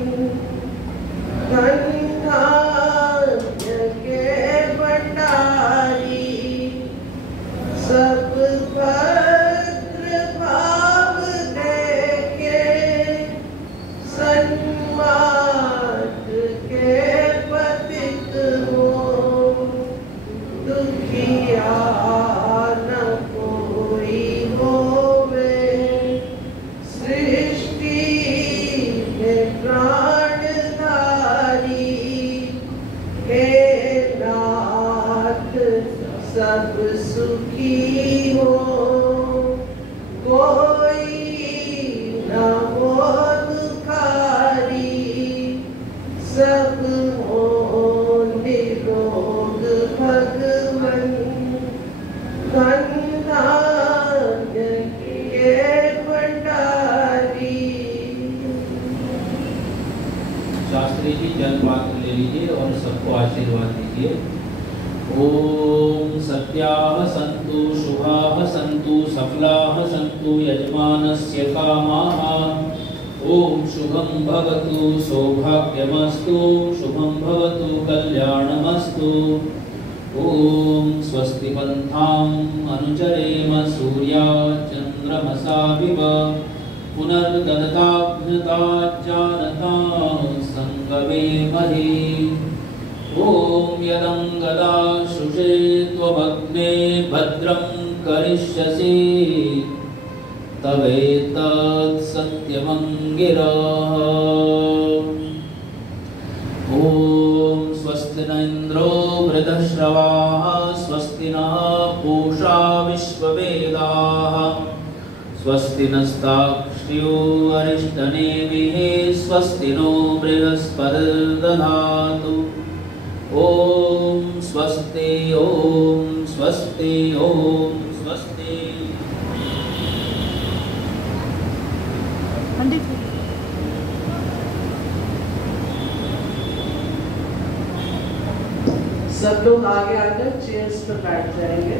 धन धान्य के भंडारी। सब भद्र भाव देखे सन्मार्ग के पथिक हो। दुखिया न कोई होवे सृष्टि में प्राणधारी। हे नाथ सब सुखी हो कोई न हो दुखारी। सब हो निरोग भगवन धन धान्य के भंडारी। शास्त्री जी जल पात्र ले लीजिए और सबको आशीर्वाद दीजिए। ओम सत्याः सन्तु शुभाः सन्तु सफलाः सन्तु यजमानस्य कामाः। ओम शुभं भवतु सौभाग्यमस्तु शुभं भवतु कल्याणमस्तु। ओम स्वस्ति पन्थाम् अनुचरेम सूर्याचन्द्रमसाविव पुनर्दत्ताभ्युता जानता संगमेमहि। ओम यदंगदा शुषे त्वमग्ने भद्रं करिष्यसि तवेतत् सत्यमंगिरः। ओम स्वस्ति न इन्द्रो वृद्धश्रवाः स्वस्ति नः पूषा विश्ववेदाः स्वस्ति नस्ताक्ष्यो अरिष्टनेमिः स्वस्ति नो बृहस्पतिर्दधातु। ओम स्वस्ति ओम स्वस्ति ओम स्वस्ति। पंडित सब लोग आगे आकर चेयर्स पर बैठ जाएंगे।